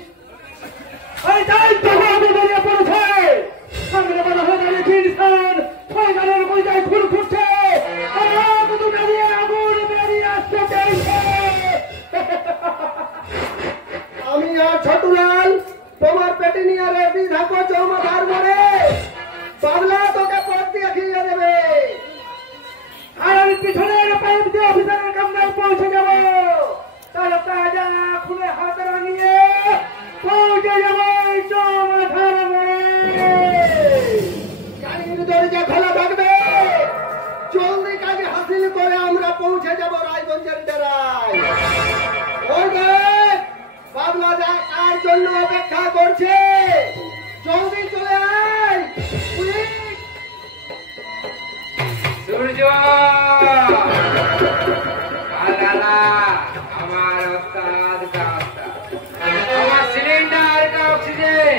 এই দায়িত্ব আমি বেরিয়ে পড়েছে, সামনে বাধা হয়ে দাঁড়িয়েছে ইনসান, শয়তানের কলিজায় খুন ফুটছে, আগ দুটো দিয়ে আগুন বেরিয়ে আসতে চাইছে। আমি আর ছোটুলাল তোমার পেটে নিয়ে রেডি থাকো চৌমাথার মোড়ে, বাবলা তোকে পথ দেখিয়ে দেবে। আর আমি পিছনের পাইপ দিয়ে অফিসারের কামরায় পৌঁছে যাব, তাহলে তাজা খুলে হাতে নিয়ে পৌঁছে যাব এই চৌমাথার মোড়ে। গাড়ির দরজা খোলা থাকবে, জলদি কাজে হাসিল করে আমরা পৌঁছে যাব রায়গঞ্জের ডেরায়। ওই দেখ, বাবলা যা তার জন্য অপেক্ষা করছে, জলদি চলে আয়। সূর্য আলালা আমার ওস্তাদ का ওস্তাদ, আমার সিলিন্ডার का অক্সিজেন,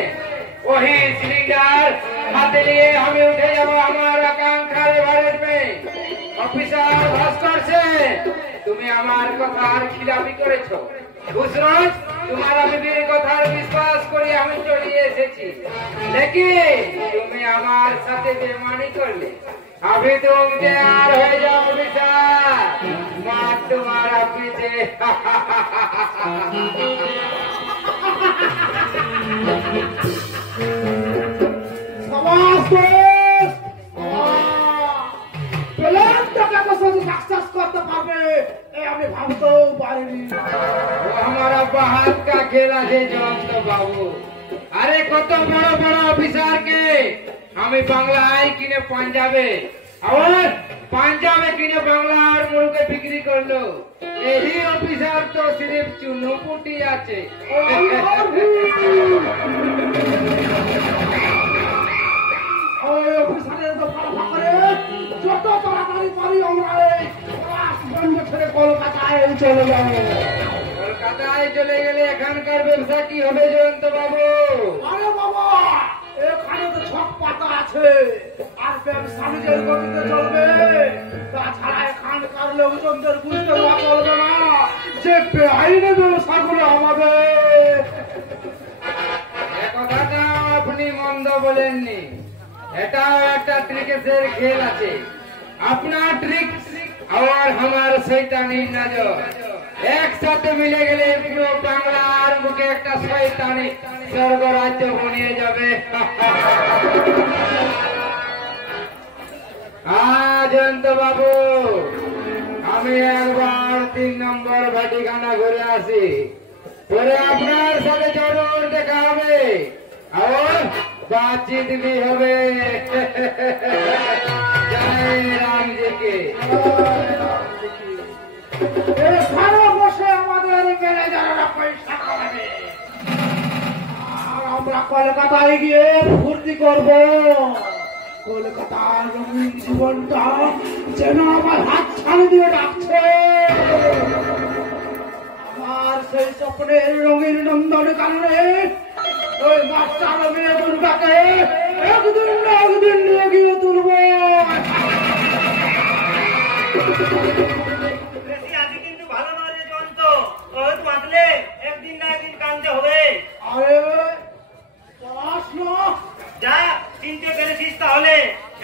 वही सिलेंडर हाथ लिए हमें उठे जब हमारा आकांक्षा भारत में অফিসার ভাস্কর সেন, তুমি আমার কথার খিলাফি করেছো। গুজরাট তোমার বিবির কথার বিশ্বাস করে আমি চলে এসেছি, লেকিন তুমি আমার সাথে বেমানি করলে। अभी तुम तैयार हो जाओ অফিসার, मार तुम्हारा पीछे। সমাজ সাকসেস করতে পারবে আমি ভাবতেও পারিনি। वो हमारा बाहर का खेला है जयंत बाबू। अरे कत बड़ बड़ অফিসার কে আমি বাংলায় কিনে পাঞ্জাবে, আবার পাঞ্জাবে কিনে বাংলার মুলকে বিক্রি করলো। এই অফিসার তো সিরিফ চুনুপুটি আছে। অফিসারের দোকান করে যত তাড়াতাড়ি পারি আমরা এই বন্ধ ছেড়ে কলকাতায় চলে যাবো। কলকাতায় চলে গেলে এখানকার ব্যবসা কি হবে জয়ন্ত বাবু? আরে বাবা, এখানে তো ছক পাতা আছে, আর ব্যবসা নিজের গতিতে চলবে। তাছাড়া এখানকার লোকজনদের বুঝতে দেওয়া চলবে না যে বেআইনি ব্যবসাগুলো আমাদের বলেননি, এটাও একটা ক্রিকেটের খেল আছে। আপনার ট্রিক আর আমার শয়তানির নজর একসাথে মিলে গেলে পুরো বাংলার বুকে একটা শয়তানি স্বর্গরাজ্য বনিয়ে যাবে। জয়ন্ত বাবু, আমি একবার 3 নম্বর ভাটিখানা ঘুরে আসি, পরে আপনার সাথে জরুর দেখা হবে আর बातचीत भी হবে। জয় রামজিকে। ঘরে বসে আমাদের ম্যানেজাররা পয়সা কামাবে, আর আমরা কলকাতায় গিয়ে ফুর্তি করব। কলকাতার রঙিন জীবনটা যেন আমার হাত ছাড়ি দিয়ে ডাকছে। আমার সেই স্বপ্নের রঙিন নন্দন কারণে ওই মাস্টার মেয়ে দুর্গাকে একদিন না একদিন নিয়ে গিয়ে তুলব। আজকে কিন্তু ভালো নয় রে জয়ন্ত, ওই বাঁধলে একদিন না একদিন কানতে হবে। আরে পড়াশোনা যা চিনতে পেরেছিস তাহলে,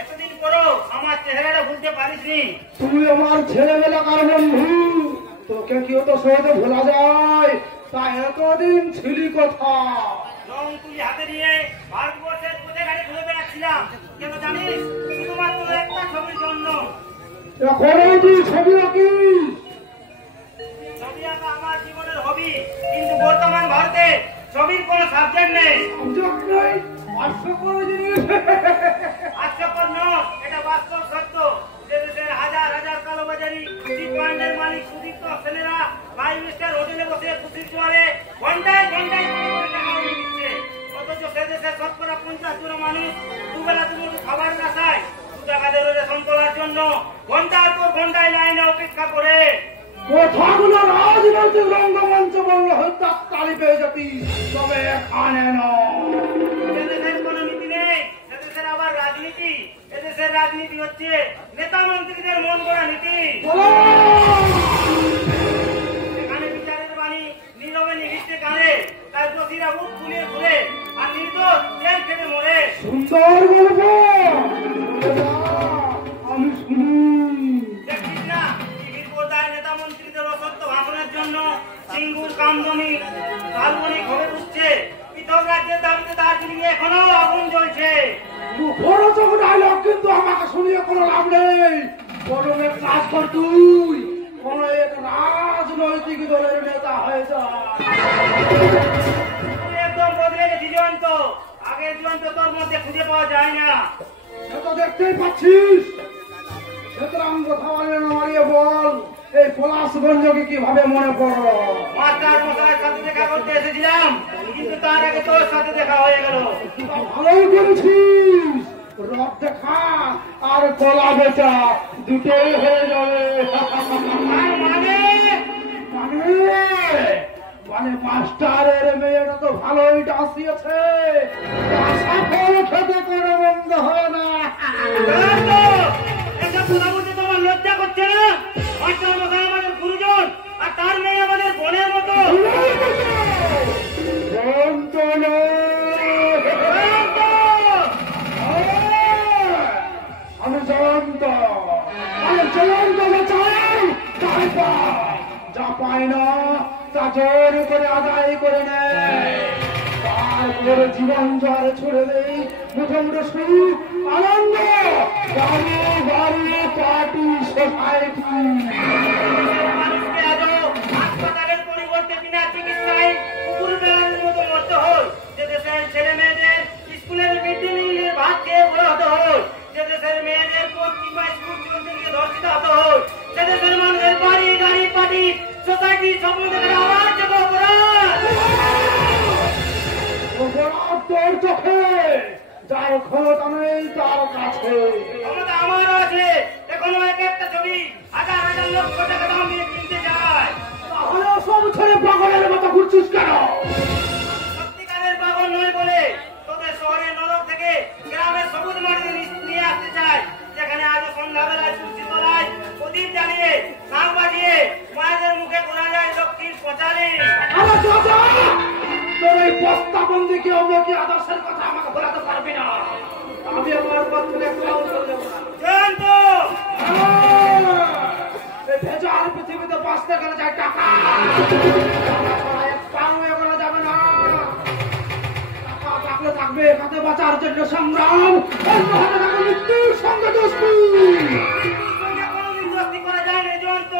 এতদিন পরও আমার চেহারাটা ভুলতে পারিসনি। তুই আমার ছেলেবেলাকার বন্ধু, তোকে কেউ তো সহজে ভোলা যায়? তা এতদিন ছিলি কোথা? রং তুলি হাতে নিয়ে ভারতবর্ষের কোথায় গাড়ি ঘুরে বেড়াচ্ছিলাম, কেন জানিস? শুধুমাত্র একটা ছবির জন্য। এখনো তুই ছবি আঁকিস? ছবি আঁকা আমার জীবনের হবি, কিন্তু বর্তমান ভারতে ছবির কোনো সাবজেক্ট নেই। সাবজেক্ট নেই? হাস্যকর জিনিস। হাস্যকর নয়, এটা বাস্তব সত্য। যে দেশের হাজার হাজার কালোবাজারি চিটফান্ডের মালিক সুদীপ্ত ছেলেরা 5 স্টার হোটেলে বসে খুশির জোয়ারে ঘন্টায় ঘন্টায় কোটি কোটি টাকা উড়িয়ে দিচ্ছে, অথচ সে দেশের শতকরা 50 জন মানুষ দুবেলা দুমুঠো খাবারের আশায় 2 টাকা দিয়ে রেশন তোলার জন্য ঘন্টার পর ঘন্টায় লাইনে অপেক্ষা করে। কথাগুলো রাজনৈতিক রঙ্গমঞ্চ বললে হত্যা তালি পেয়ে যাবি, তবে এখানে নয়। এদেশের কোনো নীতি নেই, এদেশের আবার রাজনীতি। এদেশের রাজনীতি হচ্ছে নেতা মন্ত্রীদের মন গড়া নীতি। এখানে বিচারের বাণী নীরবে নিভিতে কানে, তাই দোষীরা মুখ ফুলিয়ে ঘুরে আর নির্দোষ জেল খেটে মরে। সুন্দর গল্প, আমি শুনি। দেখছিস না টিভির পর্দায় নেতা মন্ত্রীদের অসত্য ভাষণের জন্য সিঙ্গুর কামদমি কাল্পনিক হয়ে উঠছে। পৃথক রাজ্যের দাবিতে দার্জিলিং এ এখনো আগুন জ্বলছে। মুখরোচক ডায়লগ, কিন্তু আমাকে শুনিয়ে কোনো লাভ নেই। বরং এক কাজ কর, তুই কোন এক রাজনৈতিক দলের নেতা হয়ে যা। তুই একদম বদলে গেছিস জয়ন্ত, আগের জয়ন্ত তোর মধ্যে খুঁজে পাওয়া যায় না। সে তো দেখতেই পাচ্ছিস। সুতরাং কথা বলে না মারিয়ে বল, এই পলাশগঞ্জকে কিভাবে মনে পড়লো? মাস্টার মশাইয়ের সাথে দেখা করতে এসেছিলাম, কিন্তু তার আগে তোর সাথে দেখা হয়ে গেল। ভালোই করেছিস। রথ দেখা আর কলা বেচা দুটোই হয়ে যাবে। আর মানে মানে মাস্টারের মেয়েটা তো ভালোই ডাসিয়েছে, খেতে কোনো বন্ধ হয় না। জয়ন্ত, এসব কথা বলতে তোমার লজ্জা করছে না? মাস্টার মশাই আমাদের গুরুজন, আর তার মেয়ে আমাদের বোনের মতো। যন্ত্রণা! জয়ন্ত! আমি জয়ন্ত, আমি জয়ন্ত চাই, তাই পাই। যা পাই না তা জোর করে আদায় করে নেয়, তারপরে জীবন জোয়ারে ছুড়ে দেই। মুঠো মুঠো সুখ আনন্দ, বাড়ি বাড়ি পার্টি সোসাইটি। মানুষকে আজও হাসপাতালের পরিবর্তে বিনা চিকিৎসায় কুকুর বেড়ানোর মতো মরতে হয়। যে দেশের ছেলে মেয়েদের স্কুলের মিড ডে মিলের ভাত খেয়ে বড় হতে হয়, যে দেশের মেয়েদের কোর্ট কিংবা স্কুল জীবনকে ধর্ষিত হতে হয়, যে দেশের মানুষের বাড়ি গাড়ি পার্টি সোসাইটি স্বপ্ন দেখার আওয়াজ যোগ্য অপরাধ। অপরাধ তোর চোখে, যার ক্ষমতা নেই তার কাছে। ক্ষমতা আমারও আছে, এখনো এক একটা ছবি হাজার হাজার লক্ষ টাকা দাম দিয়ে কিনতে যায়। তাহলে সব ছেড়ে পাগলের মতো ঘুরছিস কেন? সত্যিকারের পাগল নয় বলে তোদের শহরের নরক থেকে গ্রামের সবুজ মাটিতে নিয়ে আসতে চাই, যেখানে আজ সন্ধ্যাবেলায় তুলসী তলায় প্রদীপ জ্বালিয়ে শাঁখ বাজিয়ে মায়েদের মুখে করা যায় লক্ষ্মীর প্রচারে। আমার চাচা, তোর এই বস্তা বন্দি কি অন্য কি আদর্শের কথা আমাকে বলাতে পারবি না। আমি আমার পথ থেকে পাও চলে যাব না। জয়ন্ত এই ভেজাল পৃথিবীতে বাঁচতে গেলে যায় টাকা, পাও এগোনো যাবে না। টাকা থাকলে থাকবে, কাঁধে বাঁচার জন্য সংগ্রাম, অন্য হাতে থাকবে মৃত্যুর সঙ্গে দোস্তি। কোনোদিন দোস্তি করা যায় না জয়ন্ত।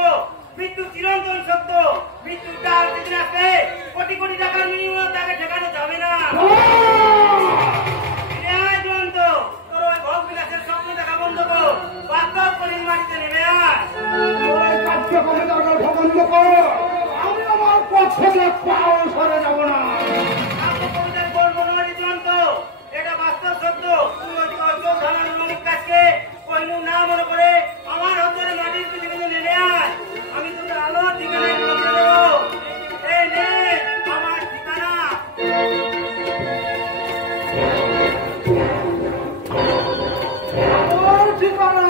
মৃত্যু চিরন্তন সত্য। মৃত্যু তার যেদিন আসবে কোটি কোটি টাকার বিনিময়ে তাকে ঠেকানো যাবে না। জয়ন্ত তোর ওই ভোগ বিলাসের স্বপ্ন দেখা বন্ধ কর, বাস্তব করে মাটিতে নেমে আয়। আমি আমার পথ থেকে পাও সরে যাব না। কবিতার বলবো নয় জয়ন্ত, এটা বাস্তব সত্য। তুই ওই চোখ ধানার অনেক কাজকে কইনু না মনে করে আমার অন্তরে মাটির পৃথিবীতে নেমে আয়। আমি তোকে আলোর ঠিকানায় পৌঁছে দেবো। এই নে আমার ঠিকানা। আমার ঠিকানা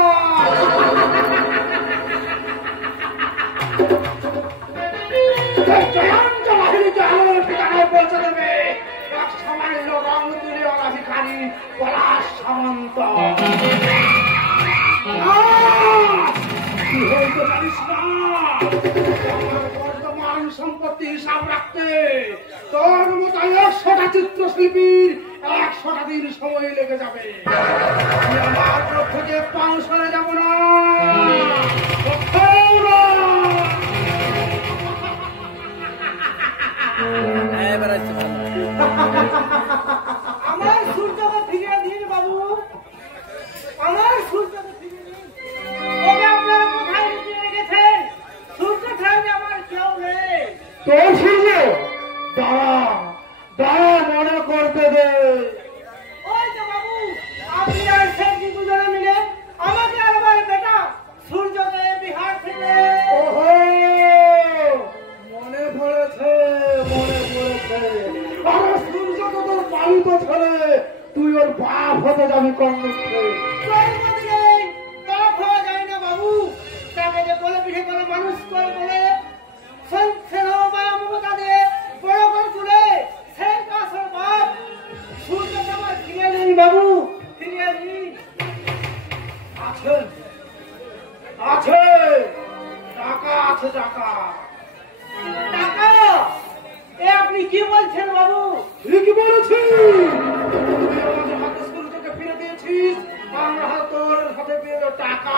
জয়ন্ত বাহিনীকে আমার ঠিকানায় পৌঁছে দেবে। এক সামান্য রং তুলে ওরা ভিখারি পলাশ সামন্ত। তুই হয়তো জানিস না আমার বর্তমান সম্পত্তি হিসাব রাখতে তোর মতো 100টা চিত্রশিল্পীর 100টা দিন সময় লেগে যাবে। আমি আমার পক্ষ থেকে পাও সরে যাব না। আমার সূর্যকে ফিরিয়ে দিন বাবু, আমার সূর্যকে ফিরিয়ে দিন। ওকে আপনারা কোথায় লুকিয়ে রেখেছেন? সূর্য ছাড়া আমার কেউ নেই। তোর সূর্য দাঁড়া দাঁড়া, মনে করতে দে। ওই তো বাবু, আপনি আর শেঠজি দুজনে মিলে আমাকে আর আমার বেটা সূর্যকে বিহার থেকে। ওহো, মনে পড়েছে মনে পড়েছে। আরে সূর্য তো তোর পালিত ছেলে, তুই ওর বাপ হতে যাবি কর্মক্ষে। জন্মদিন নেই, বাপ হওয়া যায় না বাবু। তাকে যে কোলে পিঠে করে মানুষ করে বলে স্নেহ মায়া মমতা দিয়ে বড় করে তুলে সেই কাছের বাপ। সূর্যকে আমার ফিরিয়ে দিন বাবু, ফিরিয়ে দিন। আছে আছে টাকা আছে, টাকা টাকা? এ আপনি কি বলছেন বাবু? ঠিকই বলেছি। তুই আমাদের হাতে সূর্যকে ফিরে দিয়েছিস, আমরা তোর হাতে পেয়ে টাকা।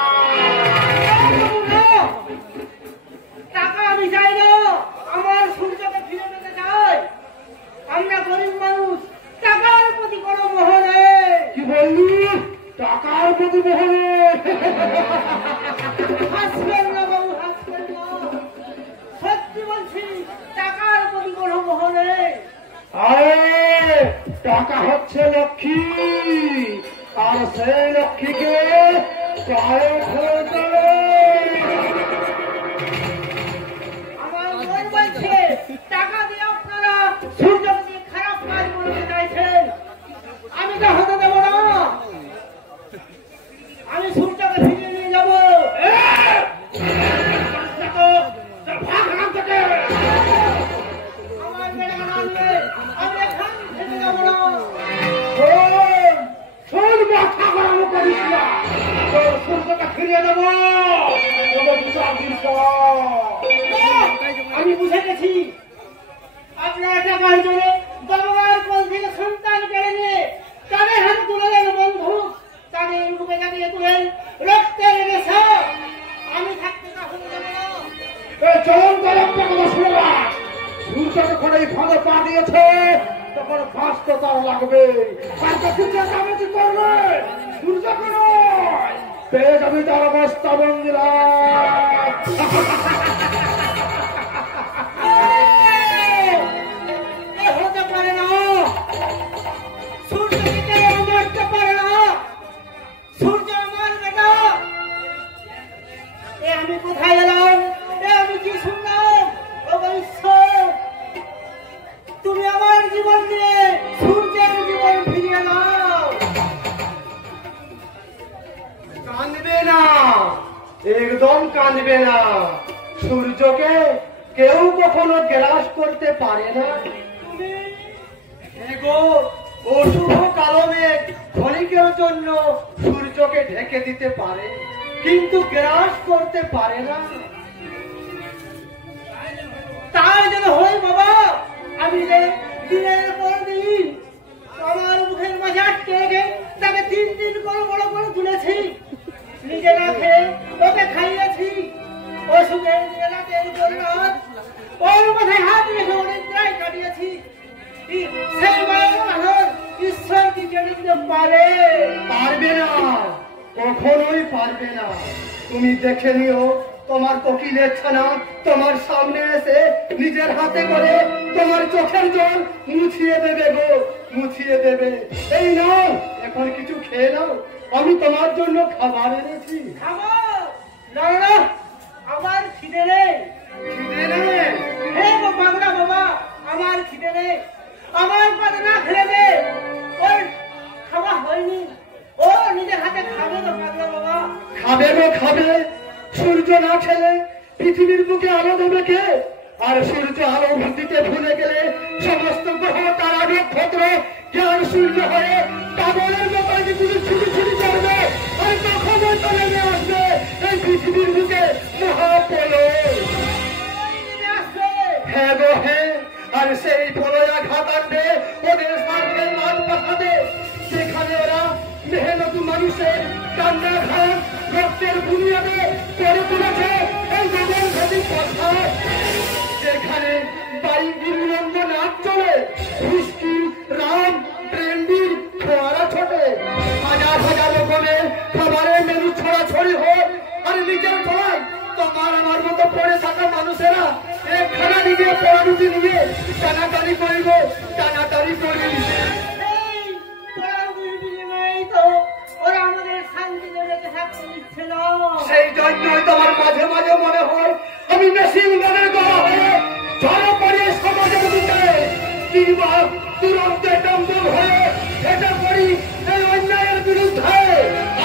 টাকা আমি চাই না, আমার সূর্যকে ফিরে পেতে চাই। আমরা গরিব মানুষ, টাকার প্রতি কোনো মোহ নেই। কি বললি? টাকার প্রতি মোহনে? হাসবেন না বাবু, হাসবেন না। সত্যি বলছি, টাকার প্রতি কোনো মোহ নেই। আরে টাকা হচ্ছে লক্ষ্মী, আর সেই লক্ষ্মীকে পায়ে ফেলতে হবে। আমার মন বলছে টাকা দিয়ে আপনারা সূর্যকে খারাপ কাজ করতে চাইছেন। আমি তা হতে দেব না। আমি সূর্যকে ফিরিয়ে নিয়ে যাবো। ভাগ এখান থেকে। আমার বেড়া নামলে আমি এখান থেকে যাবো না। শোন, শোন, মাথা গরম করিস না। তোর সূর্যকে ফিরিয়ে দেবো। তবে 2-4 দিন পর। আমি বুঝে গেছি, আপনারা টাকার জন্য বাবার কোল থেকে সন্তান কেড়ে নিয়ে তাদের হাতে তুলে দেন বন্ধুক, তাদের বুকে চাপিয়ে তুলেন রক্তের নেশা। আমি থাকতে কখনো দেব না। এই চলন্ত একটা কথা শুনে রাখ। সূর্য যখন এই ফাঁদে পা দিয়েছে তখন ফাঁস তো তার লাগবে। আর যখন চেঁচামেচি করবে সূর্যকে নয়, পেয়ে যাবি তার অবস্থা বন্দিরা। এ হতে পারে না। সূর্যকে মারতে পারে না। সূর্য আমার বেটা। এ আমি কোথায় গেলাম? এ আমি কি শুনলাম? ও ঈশ্বর, তুমি আমার জীবন দিয়ে সূর্যের জীবন ফিরিয়ে দাও। কাঁদবে না, একদম কাঁদবে না। সূর্যকে কেউ কখনো গ্রাস করতে পারে না। এগো অশুভ কালো মেঘ ক্ষণিকের জন্য সূর্যকে ঢেকে দিতে পারে, কিন্তু গ্রাস করতে পারে না। তাই যেন হয় বাবা, আমি যে দিনের পর দিন আমার মুখের মাঝে আটকে রেখে তাকে 3 দিন করে বড় করে তুলেছি, নিজে না খেয়ে ওকে খাইয়েছি, অসুখের রাতের জন্য ওর মাথায় হাত রেখে অনেক প্রায় কাটিয়েছি। সেই মানুষ ঈশ্বর কি কেড়ে দিতে পারে? পারবে না, কখনোই পারবে না। তুমি দেখে নিও, তোমার কোকিলের ছানা তোমার সামনে এসে নিজের হাতে করে তোমার চোখের জল মুছিয়ে দেবে গো, মুছিয়ে দেবে। এই নাও, এখন কিছু খেয়ে নাও, আমি তোমার জন্য খাবার এনেছি। খাবো না, না আমার খিদে নেই। খিদে নেই? হ্যাঁ গো পাগলা বাবা, আমার খিদে নেই। আমার পাতে না খেলে দে, ওর খাওয়া হয়নি, ও নিজের হাতে খাবে তো পাগলা বাবা। খাবে গো খাবে, সূর্য না খেলে পৃথিবীর বুকে আলো দেবে কে? আর সূর্য আলো দিতে ভুলে গেলে সমস্ত গ্রহ তারা নক্ষত্র জ্ঞান সূর্য হয়ে পাগলের মতো পৃথিবীর ছুটি ছুটি চলবে, আর তখন চলে আসবে এই পৃথিবীর বুকে মহাপ্রলয়। হ্যাঁ গো হ্যাঁ, আর সেই প্রলয় আঘাত আনবে ওদের সামনে মাঠ পাঠাবে, যেখানে ওরা মেহনত মানুষের কান্না ঘাম রক্তের বুনিয়াদে করে তুলেছে এই জগন ঘাতিক কথা, যেখানে বাড়ি বিলম্ব নাচ চলে, হুস্কি রাম ট্রেন্ডির ফোয়ারা ছোটে, হাজার হাজার রকমের খাবারের মেনু ছড়াছড়ি হোক, আর নিজের ছড়াই তোমার আমার মতো পড়ে থাকা মানুষেরা একখানা নিজের পড়ারুটি নিয়ে টানাটানি করিব, টানাটানি করি। সেই জন্যই তোমার মাঝে মাঝে মনে হয় আমি মেশিন গানের গলা হয়ে ঝড়ে পড়ে সমাজের দিকে, কিংবা তুরন্ত টম্বল হয়ে এটা করি এই অন্যায়ের বিরুদ্ধে।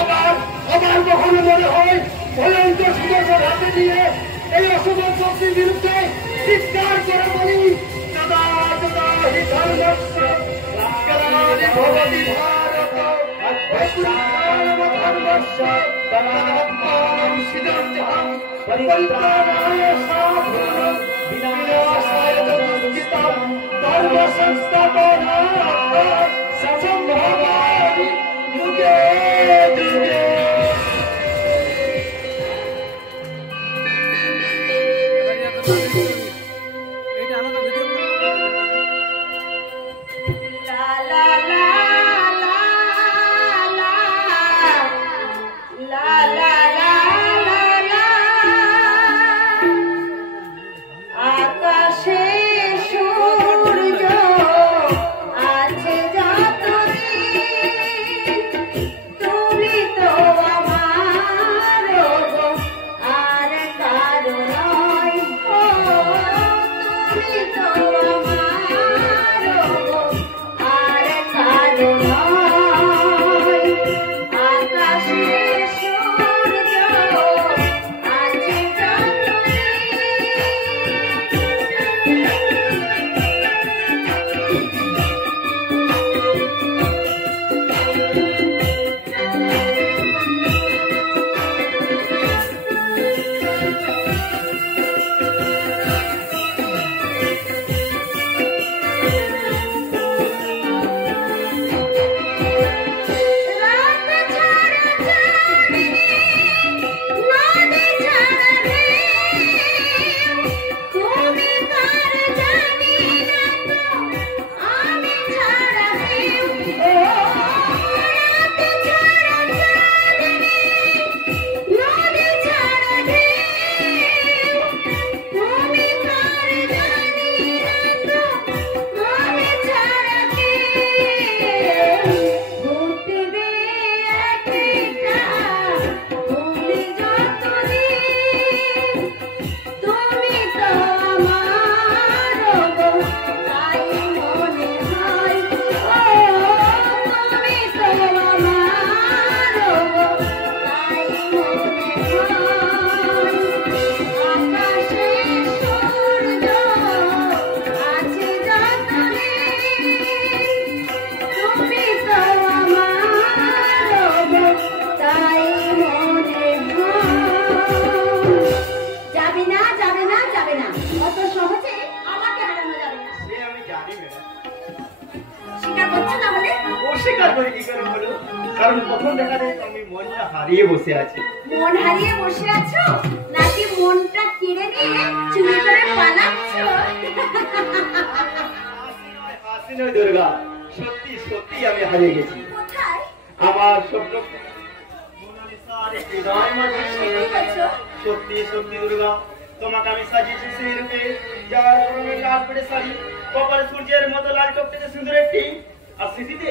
আবার আবার কখনো মনে হয় ভয়ঙ্ক সুদর্শন হাতে নিয়ে এই অশুভ শক্তির বিরুদ্ধে চিৎকার করে বলি, দাদা দাদা হি ধর্মস্য গ্লানি ভবতি ভারত ধর্মস্য তদাত্মানং সিদ্ধান্তাং পরিত্রাণায় সাধুনাং বিনাশায় দুষ্কৃতাং ধর্ম সংস্থাপনায় সম্ভবামি যুগে যুগে। আকাশে সূর্য স্বীকার করছো না বলে? অস্বীকার করে কি করে বলো? কারণ প্রথম দেখাতে আমি মনটা হারিয়ে বসে আছি। মন হারিয়ে বসে আছো নাকি মনটা কেড়ে নিয়ে চুরি করে পালাচ্ছো? হাসি নয় দুর্গা, সত্যি সত্যি আমি হারিয়ে গেছি। কোথায়? আমার স্বপ্ন মোনালিসার হৃদয় মাঝে সত্যি বলছো? সত্যি সত্যি দুর্গা, তোমাকে আমি সাজিয়েছি সেই রূপে যার রঙের লাল পেটে শাড়ি, কপালে সূর্যের মতো লাল টপটেতে সিঁদুরের টিপ, আর স্মৃতিতে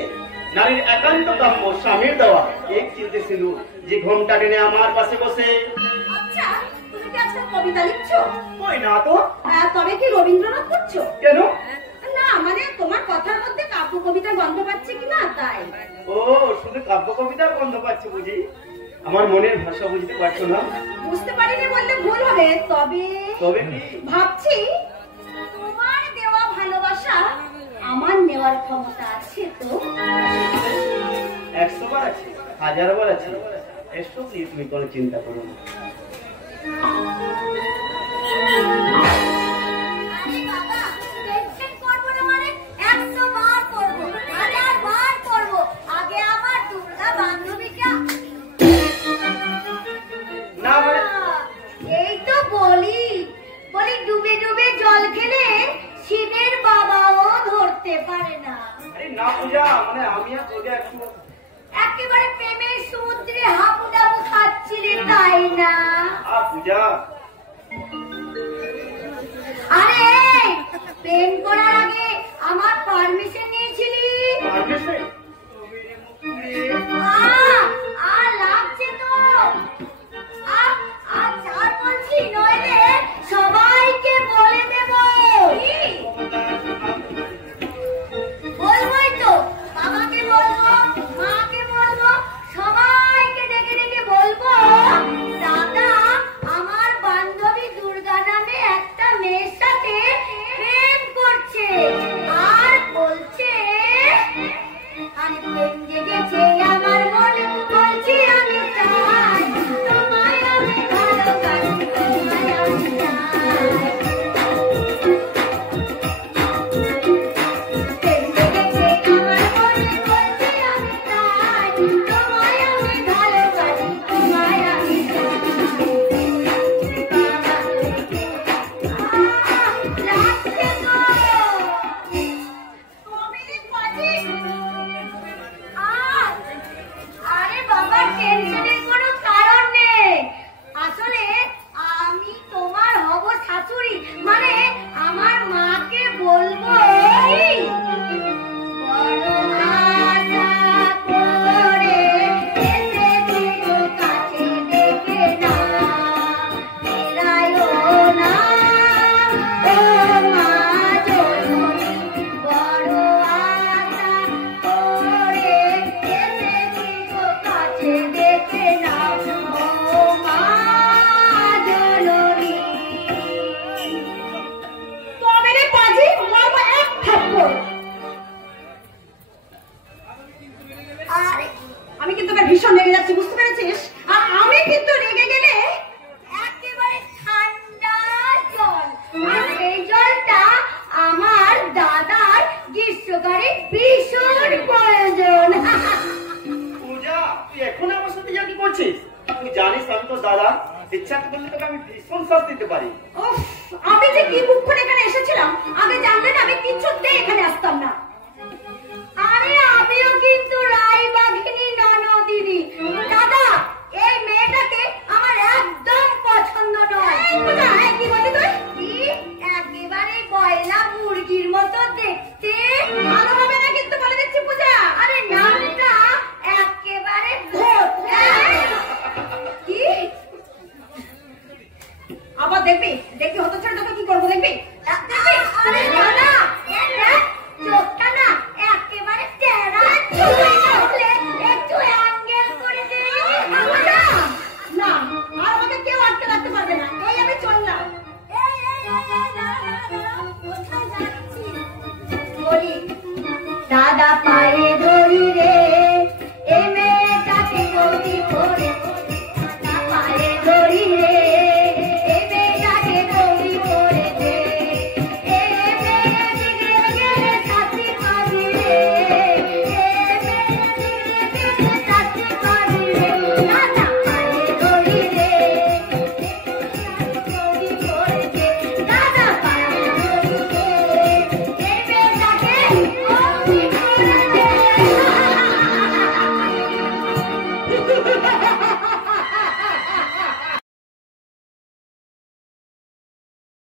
নারীর একান্ত কাম্য স্বামীর দেওয়া এক চিলতে সিঁদুর, যে ঘোমটা টেনে আমার পাশে বসে। আচ্ছা, তুমি কি আজকাল কবিতা লিখছো? কই না তো। তবে কি রবীন্দ্রনাথ করছো? কেন? না মানে তোমার কথার মধ্যে কাব্য কবিতার গন্ধ পাচ্ছে কিনা তাই। ও, শুধু কাব্য কবিতার গন্ধ পাচ্ছি বুঝি? আমার মনের ভাষা বুঝতে পারছো না? বুঝতে পারিনি বললে ভুল হবে। তবে তবে কি? ভাবছি তোমার দেওয়া ভালোবাসা আমার নেওয়ার ক্ষমতা আছে তো? 100 বার আছে, 1000 বার আছে, এসব নিয়ে তুমি কোনো চিন্তা করো না। আরে বাবা, টেনশন করবো না মানে 100 বার করবো, 1000 বার করবো। আগে আমার দুর্গা বান্ধবীটা। না মানে এই তো বলি ডুবে ডুবে জল খেলে শিবের বাবাও ধরতে পারে না। আরে না পূজা, মানে আমি আর পূজা একটু একেবারে প্রেমের সমুদ্রে হাবুডাবু খাচ্ছিলে তাই না? পূজা, আরে প্রেম করার আগে আমার পারমিশন নিয়েছিলি? পারমিশন? আর লাগছে তো। আর বলছি নইলে সবাইকে বলে দেব। বলবোই তো, বাবাকে বলবো, মাকে বলবো, সবাইকে ডেকে ডেকে বলবো দাদা আমার বান্ধবী দুর্গা নামে একটা মেয়ের সাথে প্রেম করছে, আর বলছে আরে প্রেম জেগেছে আমার মনে, বলছি আমি চাই তোমায় আমি ভালোবাসি, তোমায় আমি চাই। প্রেম জেগেছে আমার মনে, বলছি আমি চাই তোমায় আমি ভালোবাসি, তোমায় আমি চাই। লাগছে তো। তুমি বাজি। আরে বাবা, টেনশনের কোনো কারণ নেই। আসলে আমি তোমার হব শাশুড়ি, মানে আমার মাকে বলবো বড় আশা করে এসেছি গো কাছে, দেখে না ফেরায়ও না ও মা জননী, বড় আশা করে এসেছি গো কাছে, দেখে না ও মা জননী। তবে রে পাজি, মারবো এক থাপ্পড়। আরে আমি কিন্তু এবার ভীষণ রেগে যাচ্ছি, বুঝতে পেরেছিস? আর আমি কিন্তু রেগে গেলে একেবারে ঠান্ডা জল, আর সেই জলটা আমার দাদার গ্রীষ্মকালে ভীষণ প্রয়োজন। পূজা, তুই এখন আমার সাথে কি করছিস? তুই জানিস আমি তো দাদা, ইচ্ছা করলে তোকে আমি ভীষণ শাস্তি দিতে পারি। উফ, আমি যে কি বুকক্ষণ এখানে এসেছিলাম, আগে জানলে না আমি কিছুতেই এখানে আসতাম না। আরে আমিও কিন্তু রায়বাঘিনী ননদিনী। দাদা, এই মেয়েটাকে আমার একদম পছন্দ নয়। কি বলি তুই? কি একেবারে বয়লা মুরগির মতো দেখতে, ভালো হবে না কিন্তু বলে দিচ্ছি পূজা। আরে নামটা একেবারে ভূত। কি আবার দেখবি দেখবি হতো ছেড়ে তোকে কি করবো দেখবি? আরে দাদা, চোখটা না একেবারে টেরা, একটু অ্যাঙ্গেল করে দে। না, আর আমাকে কেউ আটকে রাখতে পারবে না, এই আমি চললাম। বলি দাদা পারে